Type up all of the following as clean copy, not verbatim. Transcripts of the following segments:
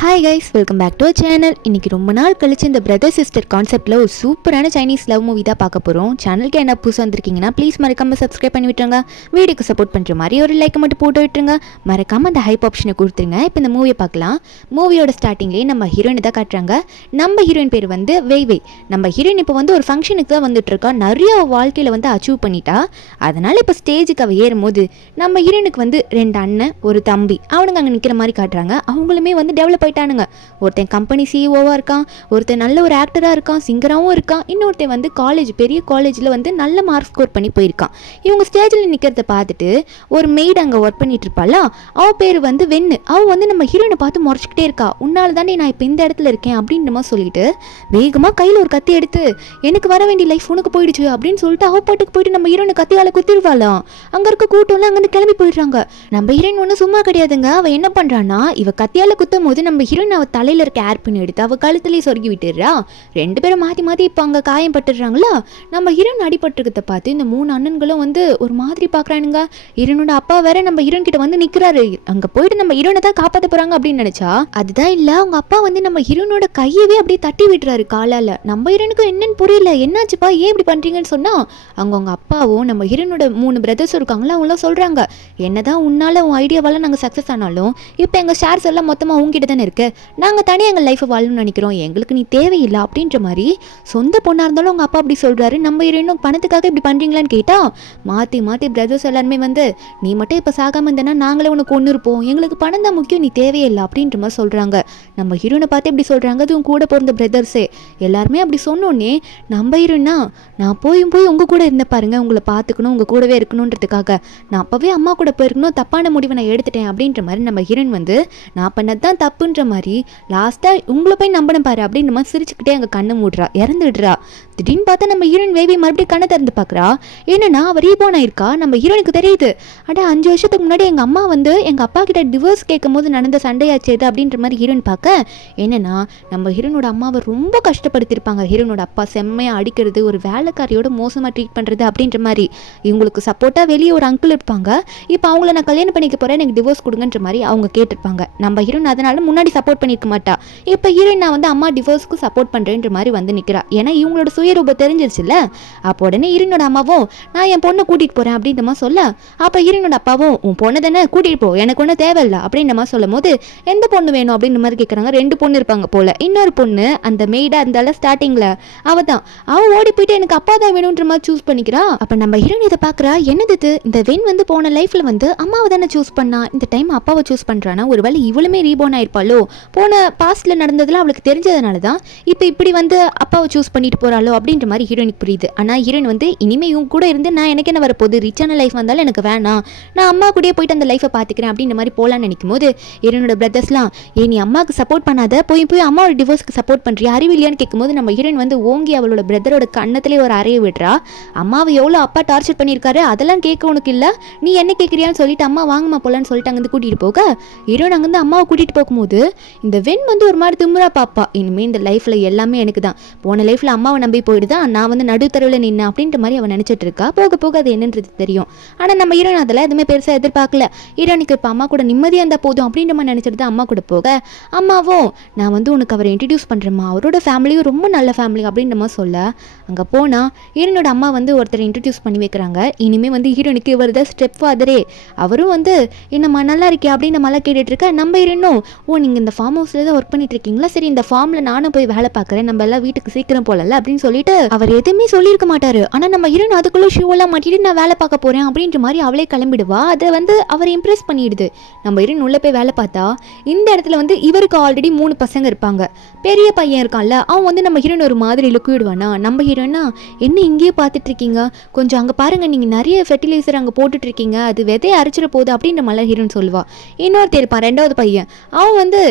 Hi guys, welcome back to our channel. இன்றைக்கி ரொம்ப நாள் கழிச்சு இந்த பிரதர் சிஸ்டர் கான்செப்டில் ஒரு சூப்பரான சைனீஸ் லவ் மூவி தான் பார்க்க போகிறோம். சேனலுக்கு என்ன புதுசாக வந்திருக்கீங்கன்னா ப்ளீஸ் மறக்காமல் சப்ஸ்கிரைப் பண்ணி விட்டுருங்க. வீடியோக்கு சப்போர்ட் பண்ணுற மாதிரி ஒரு லைக்கை மட்டும் போட்டு விட்டுருங்க. மறக்காமல் அந்த ஹைப் ஆப்ஷனை கொடுத்துருங்க. இப்போ இந்த மூவியை பார்க்கலாம். மூவியோட ஸ்டார்டிங்லேயே நம்ம ஹீரோயின் தான் காட்டுறாங்க. நம்ம ஹீரோயின் பேர் வந்து வெய். நம்ம ஹீரோயின் இப்போ வந்து ஒரு ஃபங்க்ஷனுக்கு தான் வந்துட்டுருக்கா. நிறைய வாழ்க்கையில் வந்து அச்சீவ் பண்ணிட்டா. அதனால் இப்போ ஸ்டேஜுக்கு அவள் ஏறும்போது நம்ம ஹீரோயினுக்கு வந்து 2 அண்ணன் ஒரு தம்பி அவனுங்க அங்கே நிற்கிற மாதிரி காட்டுறாங்க. அவங்களுமே வந்து டெவலப் ஆயிட்டானுங்க. ஒருத்தன் கம்பெனி சிஇஓவாக இருக்கான், ஒருத்தன் நல்ல ஒரு ஆக்டராக இருக்கான், சிங்கராகவும் இருக்கான், இன்னொருத்தன் வந்து பெரிய காலேஜில் வந்து நல்ல மார்க் ஸ்கோர் பண்ணி போயிருக்கான். இவங்க ஸ்டேஜில் நிற்கிறத பார்த்துட்டு ஒரு மெய்டு அங்கே ஒர்க் பண்ணிட்டு இருப்பாளா, அவள் பேர் வந்து வெண்ணு. அவள் வந்து நம்ம ஹீரோனை பார்த்து முறைச்சிக்கிட்டே இருக்கா. உன்னால தாண்டி நான் இப்போ இந்த இடத்துல இருக்கேன் அப்படின்ற மாதிரி சொல்லிட்டு வேகமாக கையில் ஒரு கத்தி எடுத்து எனக்கு வர வேண்டிய லைஃப் உனக்கு போயிடுச்சு அப்படின்னு சொல்லிட்டு அவள் பாட்டுக்கு போயிட்டு நம்ம ஹீரோனை கத்தியால் குத்திருவாளாம். அங்கே இருக்க கூட்டம்லாம் அங்கேருந்து கிளம்பி போயிடுறாங்க. நம்ம ஹீரோயின் ஒன்றும் சும்மா கிடையாதுங்க. அவள் என்ன பண்ணுறான்னா, இவ கத்தியால் குத்தும் போது நம்ம ஹீரோயின் அவள் தலையில் இருக்க ஏர் பின் எடுத்து அவள் கழுத்துலேயே சொருகி விட்டுடுறா. 2 பேரும் மாற்றி இப்போ அங்கே காயம் பட்டுடுறாங்களா. நம்ம ஹீரோயின் அடிபட்டுருக்கத்தை பார்த்து இந்த 3 அண்ணன்களும் வந்து ஒரு மாதிரி பார்க்குறானுங்க. ஹீரோனோட அப்பா வேற நம்ம ஹீரோயின் கிட்ட வந்து நிற்கிறாரு. அங்கே போயிட்டு நம்ம ஹீரோனை தான் காப்பாற்ற போகிறாங்க அப்படின்னு நினச்சா அதுதான் இல்லை. அவங்க அப்பா வந்து நம்ம ஹீரோனோட கையவே அப்படியே தட்டி விட்டுறாரு காலால். நம்ம ஹீரோனுக்கு என்னன்னு புரியல, என்னாச்சுப்பா ஏன் இப்படி பண்ணுறீங்கன்னு சொன்னால் அவங்க அப்பாவும் நம்ம ஹீரோனோட 3 பிரதர்ஸும் இருக்காங்களா, அவங்களாம் சொல்கிறாங்க, என்னதான் உன்னால் உன் ஐடியாவால் நாங்கள் சக்ஸஸ் ஆனாலும் இப்போ எங்கள் ஷேர்ஸ் எல்லாம் மொத்தமாக உங்ககிட்ட தானே இருக்கு. நாங்கள் தனியாக எங்கள் லைஃப்பை வாழணும்னு நினைக்கிறோம், எங்களுக்கு நீ தேவையில்லை அப்படின்ற மாதிரி சொந்த பொண்ணாக இருந்தாலும் அவங்க அப்பா அப்படி சொல்கிறாரு. நம்ம ஹீரோயினும் பணத்துக்காக இப்படி பண்ணுறீங்களான்னு கேட்டால் மாற்றி பிரதர்ஸ் எல்லாருமே வந்து நீ மட்டும் இப்போ சாகாமல் இருந்தேன்னா நாங்களே உனக்கு ஒன்று இருப்போம், எங்களுக்கு பணம் தான் முக்கியம், நீ தேவையில்லை அப்படின்ற மாதிரி சொல்கிறாங்க. நம்ம ஹீரோனை பார்த்து இப்படி சொல்கிறாங்க. அதுவும் கூட பிறந்த பிரதர்ஸே எல்லாருமே அப்படி சொன்னோன்னே நம்ம ஹீரோயினா நான் போய் உங்கள் கூட இருந்த பாருங்க, உங்களை பார்த்துக்கணும், உங்கள் கூடவே இருக்கணுன்றதுக்காக நான் அப்போவே அம்மா கூட போயிருக்கணும், தப்பான முடிவை நான் எடுத்துட்டேன் அப்படின்ற மாதிரி நம்ம ஹீரோயின் வந்து நான் பண்ணது தான் தப்புன்ற மாதிரி லாஸ்ட்டாக உங்களை போய் நம்பணும் பாரு அப்படின்ற மாதிரி சிரிச்சுக்கிட்டே அங்கே கண்ணை மூடுறா, இறந்துடுறா. திடீர்னு பார்த்தா நம்ம ஹீரோயின் வேவி மறுபடியும் கண்ணை திறந்து பார்க்குறா. என்னன்னா அவர் ரீபோன் ஆயிருக்கா. நம்ம ஹீரோனுக்கு தெரியுது, அட 5 வருஷத்துக்கு முன்னாடி எங்கள் அம்மா வந்து எங்கள் அப்பா கிட்ட டிவோர்ஸ் கேட்கும் போது நடந்த சண்டையாச்சு இது அப்படின்ற மாதிரி ஹீரோயின் பார்க்க என்னன்னா நம்ம ஹீரோனோட அம்மாவை ரொம்ப கஷ்டப்படுத்திருப்பாங்க. ஹீரோனோட அப்பா செம்மையாக அடிக்கிறது, ஒரு வேலைக்காரியோட மோசமாக ட்ரீட் பண்ணுறது அப்படின்ற மாதிரி. இவங்களுக்கு சப்போர்ட்டாக வெளியே ஒரு அங்கிள் இருப்பாங்க. இப்போ அவங்கள நான் கல்யாணம் பண்ணிக்க போகிறேன், எனக்கு டிவோர்ஸ் கொடுங்கன்ற மாதிரி அவங்க கேட்டிருப்பாங்க. நம்ம ஹீரோயின் அதனால முன்னாடி சப்போர்ட் பண்ணியிருக்க மாட்டா. இப்போ ஹீரோயின் நான் வந்து அம்மா டிவோர்ஸ்க்கு சப்போர்ட் பண்ணுறேன்ற மாதிரி வந்து நிற்கிறா. ஏன்னா இவங்களோட சுயரூபம் தெரிஞ்சிருச்சுல்ல. அப்போ உடனே ஹீரோனோட அம்மாவும் நான் என் பொண்ணை கூட்டிகிட்டு போகிறேன் அப்படின்ற மாதிரி சொல்ல, அப்போ ஹீரோனோட அப்பாவும் உன் பொண்ணை தானே கூட்டிகிட்டு போ, எனக்கு ஒன்றும் தேவையில்லை அப்படின்ற மாதிரி சொல்லும் போது எந்த பொண்ணு வேணும் அப்படின்ற மாதிரி கேட்குறாங்க. 2 பொண்ணு இருப்பாங்க போல. இன்னொரு பொண்ணு அந்த மெய்டாக இருந்தால ஸ்டார்டிங்கில் அவள் ஓடி போயிட்டு எனக்கு அப்பா தான் வேணுன்ற மாதிரி சூஸ் பண்ணிக்கிறா. அப்போ நம்ம ஹீரோயின் இதை பார்க்குறா. என்னது இந்த வென் வந்து போன லைஃப்பில் வந்து அம்மாவை தானே சூஸ் பண்ணா, இந்த டைம் அப்பாவை சூஸ் பண்ணுறானா, ஒருவேளை இவளுமே ரீபோன் ஆயிருப்பாளோ, போன பாஸ்டில் நடந்ததுலாம் அவளுக்கு தெரிஞ்சதுனால தான் இப்போ இப்படி வந்து அப்பாவை சூஸ் பண்ணிட்டு போகிறாளோ அப்படின்ற மாதிரி ஹீரோயினுக்கு புரியுது. ஆனால் ஹீரோயின் வந்து இனிமேல் இவங்க கூட இருந்து நான் எனக்கு என்ன வரப்போகுது, ரிச்சான லைஃப் வந்தாலும் எனக்கு வேணாம், நான் அம்மா கூடயே போயிட்டு அந்த லைஃப்பை பார்த்துக்கிறேன் அப்படின்ற மாதிரி போகலான்னு நினைக்கும் போது ஹீரோனோட பிரதர்ஸ்லாம் நீ அம்மாவுக்கு சப்போர்ட் பண்ணாத, போய் அம்மாவோட டிவோர்ஸ்க்கு சப்போர்ட் பண்ணுறியா, அறிவில்லையான்னு கேட்கும்போது நம்ம ஹீரோயின் வந்து ஓங்கி அவளோட பிரதரோட கண்ணத்திலே ஒரு அறையை விடுறா. அம்மாவை எவ்வளோ அப்பா டார்ச்சர் பண்ணியிருக்காரு அதெல்லாம் கேட்க உனக்கு இல்லை, நீ என்ன கேட்குறியான்னு சொல்லிட்டு அம்மா வாங்கம்மா போலான்னு சொல்லிட்டு அங்கேருந்து கூட்டிகிட்டு போக ஹீரோயின் அங்கேருந்து அம்மாவை கூட்டிகிட்டு போகும்போது இந்த வென் வந்து ஒரு மாதிரி திமுறா பாப்பா, இனிமேல் இந்த லைஃப்பில் எல்லாமே எனக்கு தான், போன லைஃப்பில் அம்மாவை நம்பி போயிடுதான், நான் வந்து நடுத்தரவில் நின்று அப்படின்ற மாதிரி அவன் நினச்சிட்டு இருக்கா. போக அது என்னன்றது தெரியும். ஆனால் நம்ம ஹீரோயின் அதெல்லாம் எதுவுமே பெருசாக எதிர்பார்க்கல. ஹீரோனுக்கு இப்போ அம்மா கூட நிம்மதியாக இருந்தால் போதும் அப்படின்ற மாதிரி நினச்சிட்டு தான் அம்மா கூட போக அம்மாவும் நான் வந்து உனக்கு அவரை இன்ட்ரடியூஸ் பண்ணுறேம்மா, அவரோட ஃபேமிலியும் ரொம்ப நல்ல ஃபேமிலி அப்படின்ற மாதிரி சொல்ல அங்கே போனால் ஹீரோனோட அம்மா வந்து ஒருத்தரை இன்ட்ரடியூஸ் பண்ணி வைக்கிறாங்க. இனிமேல் வந்து ஹீரோனுக்கு இவர் தான் ஸ்டெப் ஃபாதரே, அவரும் வந்து என்னம்மா நல்லா இருக்கே அப்படின்னு நம்மளாம் கேட்டுட்டு இருக்க. நம்ம ஹீரோனும் நீங்கள் இந்த ஃபார்ம் ஹவுஸில் தான் ஒர்க் பண்ணிட்டு இருக்கீங்களா, சரி இந்த ஃபார்மில் நானும் போய் வேலை பார்க்குறேன், நம்ம எல்லாம் வீட்டுக்கு சீக்கிரம் போகல அப்படின்னு சொல்லிட்டு அவர் எதுவுமே சொல்லியிருக்க மாட்டாரு. ஆனால் நம்ம ஹீரோன் அதுக்குள்ளே ஷூவெல்லாம் மாட்டிட்டு நான் வேலை பார்க்க போகிறேன் அப்படின்ற மாதிரி அவளே கிளம்பிடுவா. அதை வந்து அவரை இம்ப்ரெஸ் பண்ணிடுது. நம்ம ஹீரோன் உள்ளே போய் வேலை பார்த்தா இந்த இடத்துல வந்து இவருக்கு ஆல்ரெடி 3 பசங்க இருப்பாங்க. பெரிய பையன் இருக்கான்ல, அவன் வந்து நம்ம ஹீரோன் ஒரு மாதிரி லுக்கு விடுவானா. நம்ம ஹீரோனா என்ன இங்கேயே பார்த்துட்டு இருக்கீங்க, கொஞ்சம் அங்கே பாருங்கள், நீங்கள் நிறைய ஃபெர்டிலைசர் அங்கே போட்டுட்டு இருக்கீங்க, அது விதையை அரைச்சிட போகுது அப்படின்ற மாதிரி ஹீரோன் சொல்லுவா. இன்னொருத்தர் இருப்பான் 2வது பையன், அவன் வந்து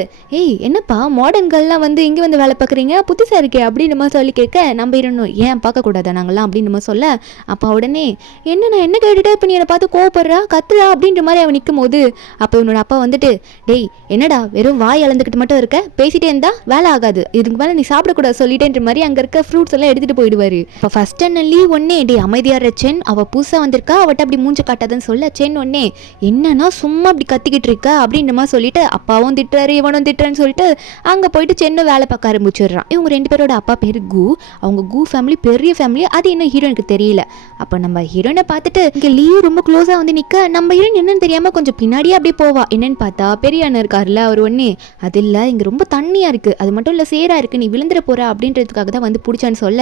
என்னப்பா மாடர்ன் கேர்லாம் வந்து இங்கே வந்து வேலை பார்க்குறீங்க, புதுசாக இருக்கே அப்படின்ற மாதிரி சொல்லி கேட்க நம்ம ஹீரோனும் ஏன் பார்க்கக்கூடாதா நாங்களாம் அப்படின்ற மாதிரி சொல்ல அப்போ உடனே நான் என்ன கேட்டுட்டே இப்போ நீ என்னை பார்த்து கோவப்படுறா கத்துறா அப்படின்ற மாதிரி அவன் நிற்கும் போது அப்போ இவனோட அப்பா வந்துட்டு என்னடா வெறும் வாய் அளந்துக்கிட்டு மட்டும் இருக்க, பேசிட்டே இருந்தா வேலை ஆகாது, இதுக்கு மேலே நீ சாப்பிடக்கூடாது சொல்லிட்டேன்ற மாதிரி அங்கே இருக்க ஃப்ரூட்ஸ் எல்லாம் எடுத்துகிட்டு போயிடுவார். இப்போ ஃபர்ஸ்ட் அண்ணன்லி ஒன்னே அமைதியாக சென் அவள் புதுசாக வந்திருக்கா, அவட்ட அப்படி மூஞ்ச காட்டாதுன்னு சொல்ல சென் ஒன்னே என்னன்னா சும்மா அப்படி கத்திக்கிட்டு இருக்கா அப்படின்ற மாதிரி சொல்லிட்டு அப்பாவும் திட்டுறாரு, இவனும் திட்டுறேன்னு சொல்லிட்டு அங்கே போயிட்டு சென்னு வேலை பார்க்க ஆரம்பிச்சிடுறான். இவங்க 2 பேரோட அப்பா பேர் கு. அவங்க கு ஃபேமிலி பெரிய ஃபேமிலி, அது இன்னும் ஹீரோனுக்கு தெரியல. அப்போ நம்ம ஹீரோனை பார்த்துட்டு இங்கே லீ ரொம்ப க்ளோஸாக வந்து நிற்க நம்ம ஹீரோயின் என்னன்னு தெரியாமல் கொஞ்சம் பின்னாடியே அப்படியே போவா. என்னன்னு பார்த்தா பெரிய அண்ணன் இருக்காருல்ல, அவர் ஒன்று அது இல்லை இங்கே ரொம்ப தண்ணியாக இருக்குது, அது மட்டும் இல்லை சேராக இருக்குது, நீ விழுந்துட போகிற அப்படின்றதுக்காக தான் வந்து பிடிச்சான்னு சொல்ல,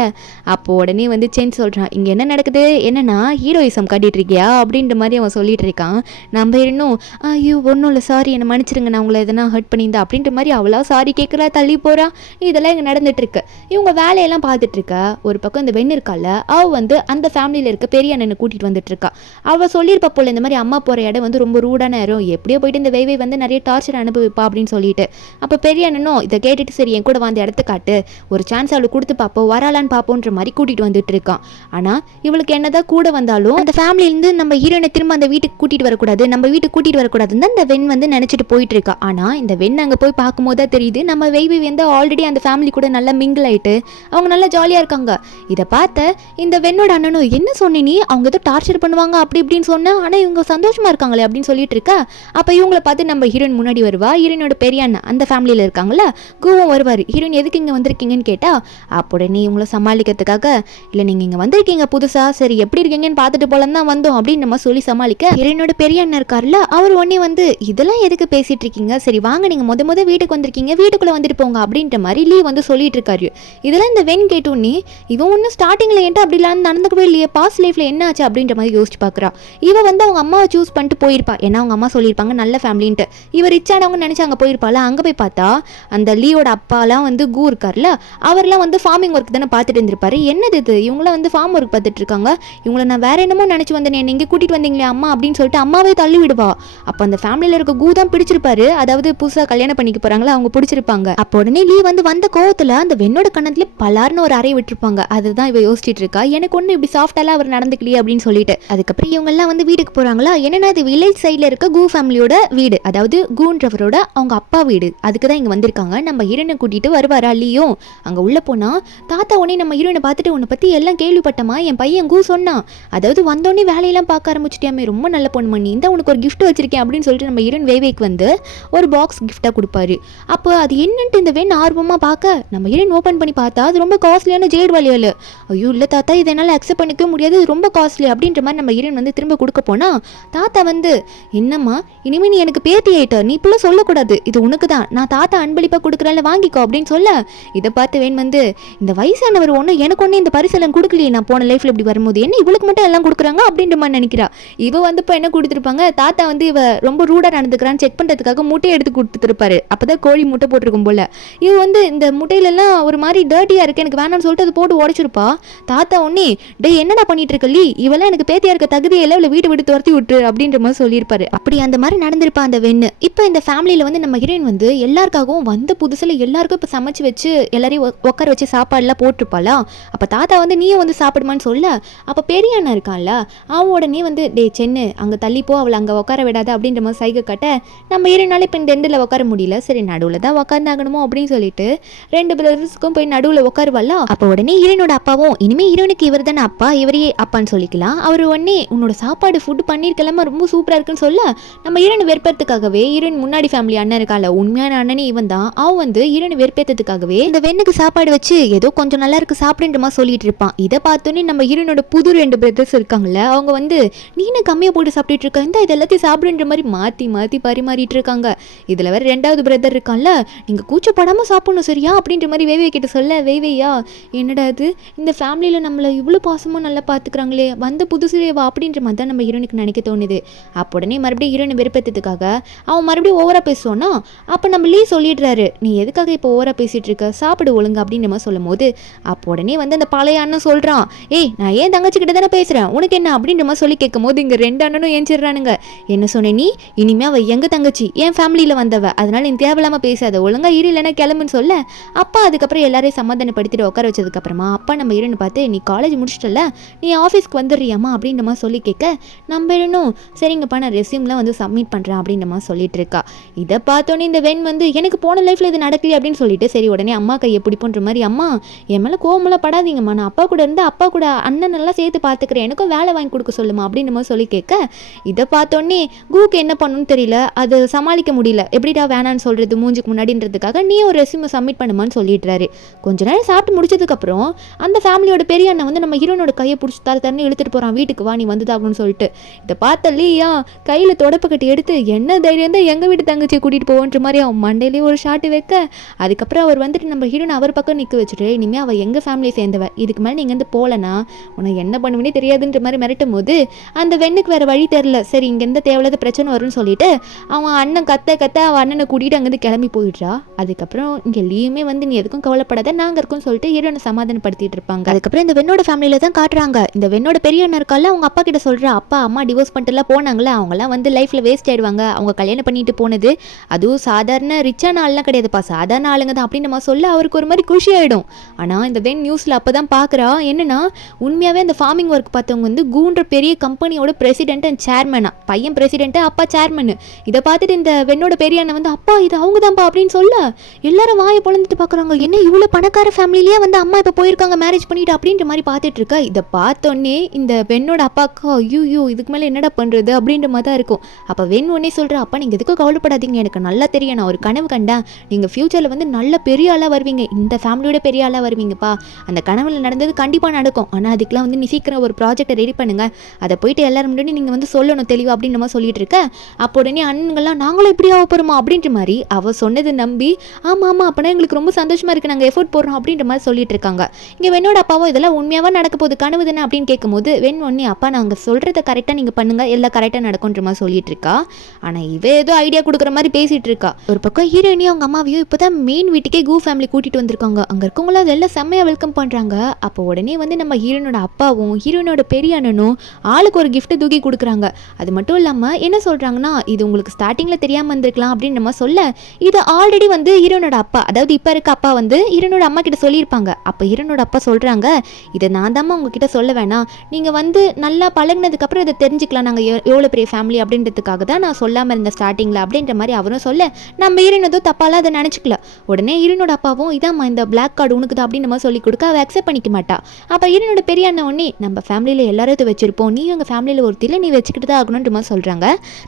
அப்போ உடனே வந்து சென் சொல்கிறான், இங்கே என்ன நடக்குது, என்னன்னா ஹீரோயிசம் காட்டிகிட்டு இருக்கியா அப்படின்ற மாதிரி அவன் சொல்லிட்டு இருக்கான். நம்ம இன்னும் ஐயோ ஒன்றும் இல்லை சாரி என்னை மன்னிச்சிருங்க, நான் உங்களை எதனா ஹர்ட் பண்ணியிருந்தா அப்படின்ற மாதிரி அவளா சாரி கேட்குறா, தள்ளி போகிறா. இதெல்லாம் இங்கே நடந்துட்டுருக்கு. இவங்க வேலையெல்லாம் பார்த்துட்டு இருக்கா. ஒரு பக்கம் இந்த வெண்ணு இருக்கால, அவள் வந்து அந்த ஃபேமிலியில் இருக்க பெரிய அண்ணனை கூட்டிகிட்டு வந்துட்டு இருக்கா. அவள் சொல்லியிருப்பா போல இந்த மாதிரி அம்மா போகிற இடம் வந்து ரொம்ப ரூடான இடம், எப்படியோ போயிட்டு இந்த வேவை வந்து நிறைய டார்ச்சர் அனுபவிப்பா அப்படின்னு சொல்லிட்டு. அப்போ பெரிய அண்ணனும் இதை கேட்டுட்டு சரி என் கூட வந்து இடத்த காட்டு, ஒரு சான்ஸ் அவளுக்கு கொடுத்து பார்ப்போம், வராலான்னு பார்ப்போன்ற மாதிரி கூட்டிகிட்டு வந்துட்டு இருக்கான். ஆனால் இவளுக்கு என்னதான் கூட வந்தாலும் அந்த ஃபேமிலியிலேருந்து நம்ம ஹீரோனை திரும்ப அந்த வீட்டுக்கு கூட்டிகிட்டு வரக்கூடாது, நம்ம வீட்டுக்கு கூட்டிகிட்டு வரக்கூடாதுன்னு இந்த வெண் வந்து நினச்சிட்டு போயிட்டு இருக்கா. ஆனால் இந்த வெண் அங்கே போய் பார்க்கும்போது தான் தெரியுது நம்ம வேவை வந்து ஆல்ரெடி அந்த ஃபேமிலி கூட நல்லா மிங்கிள் ஆகிட்டு அவங்க நல்லா ஜாலியாக இருக்காங்க. இதை பார்த்த இந்த வெண்ணோட அண்ணனும் என்ன சொன்னி நீ, அவங்க ஏதோ டார்ச்சர் பண்ணுவாங்க அப்படி இப்படின்னு சொன்னேன், ஆனால் இவங்க சந்தோஷமாக இருக்காங்களே அப்படின்னு சொல்லிட்டு இருக்கா. அப்போ இவங்களை பார்த்து நம்ம ஹீரோயின் முன்னாடி வருவா. ஹீரோயினோட பெரிய அண்ணன் அந்த ஃபேமிலியில் இருக்காங்களா குவும் வருவார். ஹீரோயின் எதுக்கு இங்கே வந்திருக்கீங்கன்னு கேட்டால் உடனே இவங்களை சமாளிக்கிறதுக்காக இல்லை நீங்கள் இங்கே வந்திருக்கீங்க புதுசாக, சரி எப்படி இருக்கீங்கன்னு பார்த்துட்டு போலாம் தான் வந்தோம் அப்படின்னு நம்ம சொல்லி சமாளிக்க, ஹீரோயினோட பெரிய அண்ணன் இருக்கார்ல அவர் உடனே வந்து இதெல்லாம் எதுக்கு பேசிட்டு இருக்கீங்க, சரி வாங்க நீங்கள் முத வீட்டுக்கு வந்திருக்கீங்க, வீட்டுக்குள்ளே வந்துட்டு போங்க அப்படின்ற மாதிரி லீ வந்து சொல்லிட்டு இருக்காரு. இதெல்லாம் இந்த வெண் கேட்டோன்னே இவன் ஒன்றும் ஸ்டார்டிங்கில் ஏன்ட்டு அப்படிலாம் நடந்துக்கவே இல்லையே, பாஸ்ட் லைஃப்பில் என்ன ஆச்சு அப்படின்ற மாதிரி யோசிச்சு பார்க்குறா. இவன் வந்து அவங்க அம்மாவை சூஸ் பண்ணிட்டு போயிருப்பா, ஏன்னா அவங்க அம்மா சொல்லியிருப்பாங்க நல்ல ஃபேமிலின்ட்டு. இவர் ரிச்சானவங்க நினச்சி அங்கே போயிருப்பாள். அங்கே போய் பார்த்தா அந்த லீயோட அப்பாலாம் வந்து கு இருக்கார்ல, அவர்லாம் வந்து ஃபார்மிங் ஒர்க் தானே பார்த்துட்டு இருந்திருப்பாரு. என்னது இது இவங்களாம் வந்து ஃபார்ம் ஒர்க் பார்த்துட்டு இருக்காங்க, இவங்களை நான் வேற என்னமோ நினச்சி வந்தேன், என்ன இங்கே கூட்டிகிட்டு வந்தீங்களே அம்மா அப்படின்னு சொல்லிட்டு அம்மாவே தள்ளி விடுவா. அப்போ அந்த ஃபேமிலியில் இருக்க கு தான் பிடிச்சிருப்பாரு, அதாவது புதுசாக கல்யாணம் பண்ணிக்க போகிறாங்களா அவங்க பிடிச்சிருப்பாங்க. அப்போ உடனே லீ வந்து வந்த கோவத்தில் அந்த வெண்ணோட கண்ணத்துல பலார்னு ஒரு அறை விட்டுருப்பாங்க. அதுதான் இவ யோசிச்சுட்டு இருக்கா, எனக்கு ஒன்று இப்படி சாஃப்டாலாம் அவர் நடந்துக்கலையே அப்படின்னு சொல்லிட்டு. அதுக்கப்புறம் இவங்கெல்லாம் வந்து வீட்டுக்கு போகிறாங்களா. என்னன்னா இது வில்லேஜ் சைடில் இருக்க கு ஃபேமிலியோட வீடு, அதாவது குன்றவரோட அவங்க அப்பா வீடு, அதுக்கு தான் இங்கே வந்திருக்காங்க. நம்ம ஹீரோனை கூட்டிகிட்டு வருவாரா லீயும். அங்கே உள்ள போனால் தாத்தா உடனே நம்ம ஹீரோனை பார்த்துட்டு உன்னை பற்றி எல்லாம் கேள்விப்பட்டமா, என் பையன் கு சொன்னான், அதாவது வந்தோடனே வேலையெல்லாம் பார்க்க ஆரம்பிச்சிட்டியாமே, ரொம்ப நல்ல பொண்ணு பண்ணி இந்த உனக்கு ஒரு கிஃப்ட் வச்சிருக்கேன் அப்படின்னு சொல்லிட்டு நம்ம ஹீரோன் வேவேக்கு வந்து ஒரு பாக்ஸ் கிஃப்டாக கொடுப்பாரு. அப்போ அது என்னன்ட்டு இந்த வெண் ஆர்வமாக பார்க்க நம்ம ஹீரோயின் ஓப்பன் பண்ணி பார்த்தா அது ரொம்ப காஸ்ட்லியான ஜேட் வளையல். ஐயோ இல்லை தாத்தா இதை என்னால் அக்செப்ட் பண்ணிக்கவே முடியாது, ரொம்ப காஸ்ட்லி அப்படின்ற மாதிரி நம்ம ஹீரோயின் வந்து திரும்ப கொடுக்க போனால் தாத்தா வந்து என்னம்மா இனிமேல் நீ எனக்கு பேத்தி ஆயிட்ட, நீ இப்பெல்லாம் சொல்லக்கூடாது, இது உனக்கு தான், நான் தாத்தா அன்பளிப்பாக கொடுக்குறேன்ல வாங்கிக்கோ அப்படின்னு சொல்ல, இதை பார்த்து வேன் வந்து இந்த வயசானவர் ஒன்று எனக்கு ஒன்று இந்த பரிசெல்லாம் கொடுக்கலையே, நான் போன லைஃப்பில் இப்படி வரும்போது என்ன இவளுக்கு மட்டும் எல்லாம் கொடுக்குறாங்க அப்படின்ற மாதிரி நினைக்கிறா. இவ வந்து இப்போ என்ன கொடுத்துருப்பாங்க, தாத்தா வந்து இவ ரொம்ப ரூடாக நடந்துக்கிறான்னு செக் பண்ணுறதுக்காக முட்டையை எடுத்து கொடுத்துருப்பாரு. அப்போதான் கோழி முட்டை போட்டிருக்கும் போல. இவ வந்து இந்த முட்டையிலெல்லாம் ஒரு மாதிரி டர்ட்டியாக இருக்குது எனக்கு வேணாம்னு சொல்லிட்டு அது போட்டு உடச்சிருப்பா. தாத்தா ஒன்னே டே என்னடா பண்ணிட்டு இருக்க லீ, இவெல்லாம் எனக்கு பேத்தியா இருக்க தகுதியில் இவளை வீட்டை விட்டு துரத்தி விட்டு அப்படின்ற மாதிரி சொல்லியிருப்பாரு. அப்படி அந்த மாதிரி நடந்திருப்பா அந்த வெண்ணு. இப்போ இந்த ஃபேமிலியில் வந்து நம்ம ஹீரோயின் வந்து எல்லாருக்காகவும் வந்த புதுசில் எல்லாருக்கும் இப்போ சமைச்சு வச்சு எல்லாரையும் உட்கார வச்சு சாப்பாடுலாம் போட்டிருப்பாளா. அப்போ தாத்தா வந்து நீயும் வந்து சாப்பிடுமான்னு சொல்ல, அப்போ பெரிய அண்ணா இருக்கான்ல அவன் உடனே வந்து டே சென்னு அங்கே தள்ளிப்போ அவளை அங்கே உட்கார விடாத அப்படின்ற மாதிரி சைகை கட்ட, நம்ம ஹீரோனால இப்போ இந்த எண்டில் உட்கார முடியல, சரி நடுவில் தான் உட்காந்தாகணுமோ அப்படின்னு சொல்லிட்டு 2 பிரதர்ஸுக்கும் போய் நடுவில் உட்காருவாளா. அப்போ உடனே ஹீரோனோட அப்பாவும் இனிமேல் ஹீரோனுக்கு இவர் தானே அப்பா, இவரையே அப்பான்னு சொல்லிக்கலாம். அவர் உடனே உன்னோட சாப்பாடு ஃபுட் பண்ணியிருக்கலாமா ரொம்ப சூப்பராக இருக்குன்னு சொல்ல, நம்ம ஹீரோனை வெறுப்பேறதுக்காகவே ஹீரோயின் முன்னாடி ஃபேமிலி அண்ணன் இருக்கால உண்மையான அண்ணனே இவன் தான், அவன் வந்து ஹீரோனை வெறுப்பேற்றதுக்காகவே இந்த வெண்ணுக்கு சாப்பாடு வச்சு ஏதோ கொஞ்சம் நல்லா இருக்கு சாப்பிடுன்ற மாதிரி சொல்லிட்டு இருப்பான். இதை பார்த்தோன்னே நம்ம ஹீரோனோட புது 2 பிரதர்ஸ் இருக்காங்கல்ல அவங்க வந்து நீனு கம்மியாக போட்டு சாப்பிட்டுட்டு இருக்க, இந்த இது எல்லாத்தையும் சாப்பிடுன்ற மாதிரி மாற்றி மாற்றி பரிமாறிட்டு இருக்காங்க. இதில் வேற 2வது பிரதர் இருக்கான்ல, நீங்கள் கூச்சப்படாமல் சாப்பிடணும் சரியா அப்படின்ற மாதிரி வேவே கிட்ட சொல்ல, வேவையா என்னடா இது இந்த ஃபேமிலியில் நம்மளை இவ்வளோ பாசமாக நல்லா பார்த்துக்கிறாங்களே வந்த புதுசுலேவா அப்படின்ற மாதிரி தான் நம்ம ஹீரோனுக்கு நினைக்க தோணுது. அப்போ உடனே மறுபடியும் ஹீரோனை வெறுப்பேற்றதுக்காக அவன் மறுபடியும் ஓவராக பேசுவானா. அப்போ நம்ம லீ சொல்லிடுறாரு நீ எதுக்காக இப்போ ஓவராக பேசிகிட்டு இருக்க, சாப்பிடு ஒழுங்கு அப்படின்ற மாதிரி சொல்லும் போது, அப்போ உடனே வந்து அந்த பழைய அண்ணன் சொல்கிறான் ஏய் நான் ஏன் தங்கச்சிக்கிட்ட தானே பேசுகிறேன் உனக்கு என்ன அப்படின்ற மாதிரி சொல்லி கேட்கும் போது இங்கே 2 அண்ணனும் ஏஞ்சிடுறானுங்க. என்ன சொன்ன நீ, இனிமே அவள் எங்கள் தங்கச்சி என் ஃபேமிலியில் வந்தவ, அதனால நீ தேவையில்லாமல் பேசாத ஒழுங்கா இரு இல்லைன்னா கிளம்புன்னு சொல்ல, அப்பா அதுக்கப்புறம் எல்லாரையும் சமாதானப்படுத்திட்டு உட்கார வச்சதுக்கப்புறமா அப்பா நம்ம ஹீரோனை பார்த்து நீ காலேஜ் முடிச்சிட்டல நீ ஆஃபீஸ்க்கு வந்துடுறியாமா அப்படின்ற மாதிரி சொல்லி கேட்க, நம்ம ஹீரோனும் சரிங்கப்பா நான் ரெஸ்யூம்லாம் வந்து சப்மிட் பண்ணுறேன் அப்படின்ற மாதிரி சொல்லிட்டு இருக்கா. இதை பார்த்தோன்னே இந்த வெண் வந்து எனக்கு போன லைஃப்பில் இது நடக்கலையே அப்படின்னு சொல்லிட்டு சரி உடனே அம்மா கையை பிடிப்போன்ற மாதிரி, அம்மா என் மேலே கோவமெல்லாம் படாதீங்கம்மா, நான் அப்பா கூட இருந்து அப்பா கூட அண்ணன் எல்லாம் சேர்த்து பார்த்துக்கிறேன், எனக்கும் வேலை வாங்கி கொடுக்க சொல்லுமா அப்படின்ற மாதிரி சொல்லி கேட்க, இதை பார்த்தோன்னே கூக்கு என்ன பண்ணணும்னு தெரியல, அது சமாளிக்க முடியல, எப்படிடா வேணான்னு சொல்கிறது மூஞ்சுக்கு முன்னாடின்றதுக்காக நீ ஒரு ரெஸ்யூமை சப்மிட் பண்ணுமான்னு சொல்லிடுறாரு. கொஞ்ச நேரம் சாப்பிட்டு முடிச்சதுக்கப்புறம் அந்த ஃபேமிலியோட பெரிய அண்ணன் வந்து நம்ம ஹீரோனோட கையை பிடிச்சி தரன்னு இழுத்துட்டு போகிறான், வீட்டுக்கு வா நீ வந்துதாகணும்னு சொல்லிட்டு. இதை பார்த்த லீயா கையில் தொடப்பு கட்டி எடுத்து என்ன தைரியம் தான் எங்கள் வீட்டு தங்கச்சியை கூட்டிகிட்டு போவோன்ற மாதிரி அவன் மண்டையிலேயே ஒரு ஷாட்டு வைக்க, அதுக்கப்புறம் அவர் வந்துட்டு நம்ம ஹீரோனை அவர் பக்கம் நிற்க வச்சுட்டு இனிமேல் அவள் எங்கள் ஃபேமிலியை சேர்ந்தவ, இதுக்கு மேலே நீங்கள் வந்து போகலன்னா உனக்கு என்ன பண்ணுவேனே தெரியாதுன்ற மாதிரி மிரட்டும் போது அந்த வெண்ணுக்கு வேறு வழி தெரில. சரி இங்கேருந்து தேவையில்லாத பிரச்சனை வரும்னு சொல்லிட்டு அவன் அண்ணன் கத்த அவன் அண்ணனை கூட்டிகிட்டு அங்கேருந்து கிளம்பி போயிடுறா. அதுக்கப்புறம் இங்கே லீயுமே வந்து நீ எதுக்கும் கவலைப்படாத நாங்கள் இருக்கோம்னு சொல்லிட்டு ஹீரோனை சமாதானப்படுத்திட்டு இருப்பாங்க. அதுக்கப்புறம் இந்த வெண்ணோட ஃபேமிலியில தான் காட்டுறாங்க. இந்த வெண்ணோட பெரிய அண்ணன் இருக்கால அவங்க அப்பா கிட்ட சொல்கிறா, அப்பா அம்மா டிவோர்ஸ் பண்ணிட்டுலாம் போனாங்களே அவங்களாம் வந்து லைஃப்பில் வேஸ்ட் ஆயிடுவாங்க, அவங்க கல்யாணம் பண்ணிட்டு போனது அதுவும் சாதாரண ரிச்சான ஆள்லாம் கிடையாதுப்பா, சாதாரண ஆளுங்க தான் அப்படின்னு நம்ம சொல்ல அவருக்கு ஒரு மாதிரி குஷி ஆகிடும். ஆனால் இந்த வெண் நியூஸில் அப்போ தான் பார்க்குறா என்னன்னா உண்மையாகவே அந்த ஃபார்மிங் ஒர்க் பார்த்தவங்க வந்து கூன்ற பெரிய கம்பெனியோட பிரசிடென்ட் அண்ட் சேர்மனா, பையன் பிரசிடென்ட் அப்பா சேர்மன். இதை பார்த்துட்டு இந்த வெண்ணோட பெரிய அண்ணன் வந்து அப்பா இது அவங்க தான்ப்பா அப்படின்னு சொல்ல எல்லாரும் வாயை பொழந்துட்டு பார்க்குறாங்க, என்ன இவ்வளோ பணக்கார ஃபேமிலியிலேயே வந்து அம்மா இப்போ போயிருக்காங்க மேரேஜ் பண்ணிட்டு அப்படின்ற மாதிரி பார்த்துட்டு இருக்கா. இதை பார்த்தோன்னே இந்த வெண்ணோட அப்பாவுக்கு ஐயோ இதுக்கு மேலே என்னடா பண்ணுறது அப்படின்ற மாதிரி தான் இருக்கும். அப்போ வெண் ஒன்னே சொல்கிறா, அப்பா நீங்கள் எதுக்கும் கவலைப்படாதீங்க, எனக்கு நல்லா தெரியும், நான் ஒரு கனவு கண்டேன், நீங்கள் ஃப்யூச்சரில் வந்து நல்ல பெரிய ஆளாக வருவீங்க, இந்த ஃபேமிலியோட பெரிய ஆளாக வருவீங்கப்பா, அந்த கனவுல நடந்தது கண்டிப்பாக நடக்கும், ஆனால் அதுக்கெலாம் வந்து நீ சீக்கிரம் ஒரு ப்ராஜெக்டை ரெடி பண்ணுங்கள், அதை போயிட்டு எல்லாரும் முன்னாடி நீங்கள் வந்து சொல்லணும் தெளிவாக அப்படின்னு நம்ம சொல்லிட்டு இருக்க. அப்போ உடனே அண்ணன்கள்லாம் நாங்களும் இப்படி ஆக போகிறோமா அப்படின்ற மாதிரி அவள் சொன்னது நம்பி ஆமாம் ஆமாம் அப்போனா எங்களுக்கு ரொம்ப சந்தோஷமாக இருக்குது நாங்கள் எஃபோர்ட் போடுறோம் அப்படின்ற மாதிரி சொல்லிட்டு இருக்காங்க. இங்கே வெண்ணோட அப்பாவும் இதெல்லாம் உண்மையாக நடக்க போகுது கனவு தானே அப்படின்னு கேட்கும்போது வெண் ஒன்னே அப்பா நாங்கள் சொல்கிறத கரெக்டாக நீங்கள் பண்ணுங்கள் எல்லாம் கரெக்டாக நடக்கும்ன்ற மாதிரி சொல்லிட்டு இருக்கா. ஆனால் இவ ஏதோ ஐடியா கொடுக்குற மாதிரி பேசிகிட்டு இருக்கா. ஒரு பக்கம் ஹீரோயினியும் அவங்க அம்மாவையும் இப்போ தான் மெயின் வீட்டுக்கே கூ ஃபேமிலி கூட்டிகிட்டு வந்திருக்காங்க. அங்கே இருக்கவங்களும் அதெல்லாம் செம்மையாக வெல்கம் பண்ணுறாங்க. அப்போ உடனே வந்து நம்ம ஹீரோனோட அப்பாவும் ஹீரோனோட பெரிய அண்ணனும் ஆளுக்கு ஒரு கிஃப்ட் தூக்கி கொடுக்குறாங்க. அது மட்டும் இல்லாமல் என்ன சொல்கிறாங்கன்னா இது உங்களுக்கு ஸ்டார்டிங்கில் தெரியாமல் வந்திருக்கலாம் அப்படின்னு நம்ம சொல்ல இது ஆல்ரெடி வந்து ஹீரோனோட அப்பா அதாவது இப்போ இருக்க அப்பா வந்து ஹீரோனோட அம்மா கிட்ட சொல்லியிருப்பாங்க. அப்போ ஹீரோனோட அப்பா சொல்கிறாங்க இதை நான் தாம்மா உங்ககிட்ட சொல்ல வேணாம், நீங்கள் வந்து நல்லா பழகினதுக்கப்புறம் இதை தெரிஞ்சுக்கலாம் நாங்கள் எவ்வளோ பெரிய ஃபேமிலி அப்படின்றதுக்காக தான் நான் சொல்லாமல் இருந்தேன் ஸ்டார்டிங்கில் அப்படின்ற மாதிரி அவரும் சொல்ல நம்ம ஹீரோனதோ தப்பாலாம் அதை நினச்சிக்கல. உடனே ஹீரோனோட அப்பாவும் இதாம்மா இந்த பிளாக் கார்டு உனக்கு தான் அப்படின்னு நம்ம சொல்லி கொடுக்க அவள் அக்செப்ட் பண்ணிக்க மாட்டா. அப்போ ஹீரோனோட பெரிய அண்ணன் ஒன்னே நம்ம ஃபேமிலியில் எல்லாரும் இதை வச்சிருப்போம், நீ எங்கள் ஃபேமிலியில் ஒருத்தில நீ வச்சுக்கிட்டு தான் ஆகணுன்ற மாதிரி சொல்கிறாங்க.